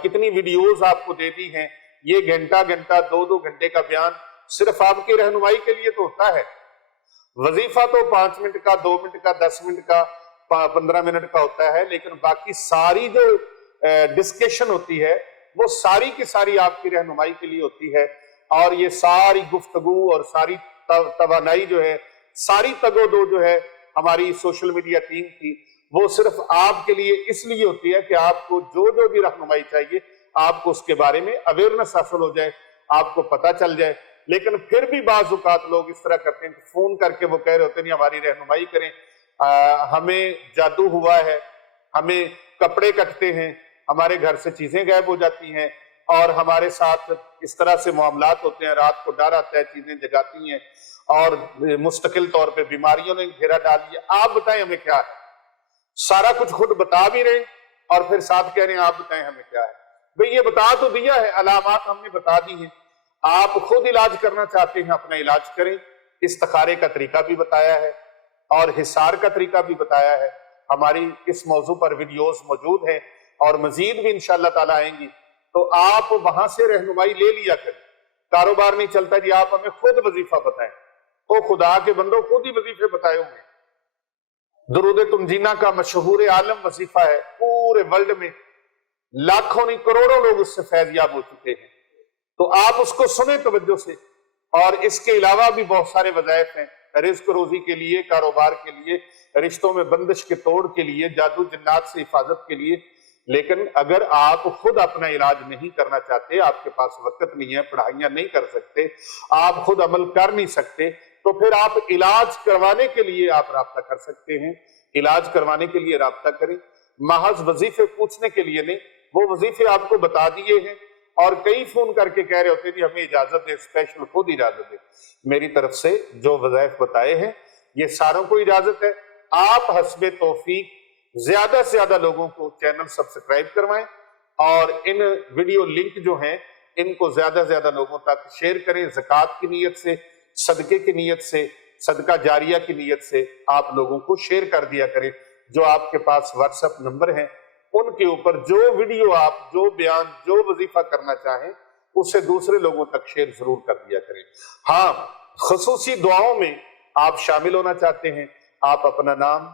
کتنی ویڈیوز آپ کو دے دی ہیں، یہ گھنٹہ 2 گھنٹے کا بیان صرف آپ کی رہنمائی کے لیے تو ہوتا ہے۔ وظیفہ تو 5 منٹ کا، 2 منٹ کا، 10 منٹ کا، 15 منٹ کا ہوتا ہے، لیکن باقی ساری جو ڈسکشن ہوتی ہے وہ ساری کی ساری آپ کی رہنمائی کے لیے ہوتی ہے، اور یہ ساری گفتگو اور ساری توانائی جو ہے، ساری تگودو جو ہے ہماری سوشل میڈیا ٹیم کی، وہ صرف آپ کے لیے اس لیے ہوتی ہے کہ آپ کو جو بھی رہنمائی چاہیے آپ کو اس کے بارے میں اویئرنس حاصل ہو جائے، آپ کو پتہ چل جائے۔ لیکن پھر بھی بعض اوقات لوگ اس طرح کرتے ہیں کہ فون کر کے وہ کہہ رہے ہوتے ہیں نہیں ہماری رہنمائی کریں، ہمیں جادو ہوا ہے، ہمیں کپڑے کٹتے ہیں، ہمارے گھر سے چیزیں غائب ہو جاتی ہیں، اور ہمارے ساتھ اس طرح سے معاملات ہوتے ہیں، رات کو ڈر آتا ہے، چیزیں جگاتی ہیں، اور مستقل طور پہ بیماریوں نے گھیرا ڈال دیا۔ آپ بتائیں ہمیں کیا ہے؟ سارا کچھ خود بتا بھی رہے اور پھر ساتھ کہہ رہے ہیں آپ بتائیں ہمیں کیا ہے۔ بھئی یہ بتا تو دیا ہے، علامات ہم نے بتا دی ہیں، آپ خود علاج کرنا چاہتے ہیں اپنا علاج کریں۔ استخارے کا طریقہ بھی بتایا ہے، اور حصار کا طریقہ بھی بتایا ہے۔ ہماری اس موضوع پر ویڈیوز موجود ہیں، اور مزید بھی انشاءاللہ تعالی آئیں گی، تو آپ وہاں سے رہنمائی لے لیا کریں۔ کاروبار نہیں چلتا جی آپ ہمیں خود وظیفہ بتائیں، او خدا کے بندوں خود ہی وظیفے بتائے ہوئے ہیں۔ درود تنجینا کا مشہور عالم وظیفہ ہے، پورے ورلڈ میں لاکھوں نہیں کروڑوں لوگ اس سے فیض یاب ہو چکے ہیں، تو آپ اس کو سنیں توجہ سے۔ اور اس کے علاوہ بھی بہت سارے وظائف ہیں، رزق روزی کے لیے، کاروبار کے لیے، رشتوں میں بندش کے توڑ کے لیے، جادو جنات سے حفاظت کے لیے۔ لیکن اگر آپ خود اپنا علاج نہیں کرنا چاہتے، آپ کے پاس وقت نہیں ہے، پڑھائیاں نہیں کر سکتے، آپ خود عمل کر نہیں سکتے، تو پھر آپ علاج کروانے کے لیے آپ رابطہ کر سکتے ہیں۔ علاج کروانے کے لیے رابطہ کریں، محض وظیفے پوچھنے کے لیے نہیں۔ وہ وظیفے آپ کو بتا دیے ہیں، اور کئی فون کر کے کہہ رہے ہوتے ہیں جی ہمیں اجازت دے، اسپیشل خود اجازت دے۔ میری طرف سے جو وظائف بتائے ہیں یہ ساروں کو اجازت ہے۔ آپ حسب توفیق زیادہ سے زیادہ لوگوں کو چینل سبسکرائب کروائیں، اور ان ویڈیو لنک جو ہیں ان کو زیادہ سے زیادہ لوگوں تک شیئر کریں۔ زکوٰۃ کی نیت سے، صدقے کی نیت سے، صدقہ جاریہ کی نیت سے آپ لوگوں کو شیئر کر دیا کریں۔ جو آپ کے پاس واٹس ایپ نمبر ہیں ان کے اوپر جو ویڈیو آپ، جو بیان، جو وظیفہ کرنا چاہیں اسے دوسرے لوگوں تک شیئر ضرور کر دیا کریں۔ ہاں، خصوصی دعاؤں میں آپ شامل ہونا چاہتے ہیں، آپ اپنا نام،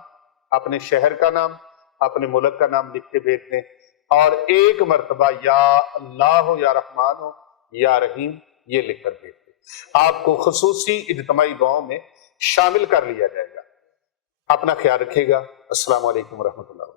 اپنے شہر کا نام، اپنے ملک کا نام لکھ کے بھیج دیں، اور ایک مرتبہ یا اللہ ہو یا رحمان ہو یا رحیم یہ لکھ کر بھیج دیں۔ آپ کو خصوصی اجتماعی دعاؤں میں شامل کر لیا جائے گا۔ اپنا خیال رکھیے گا۔ السلام علیکم ورحمۃ اللہ۔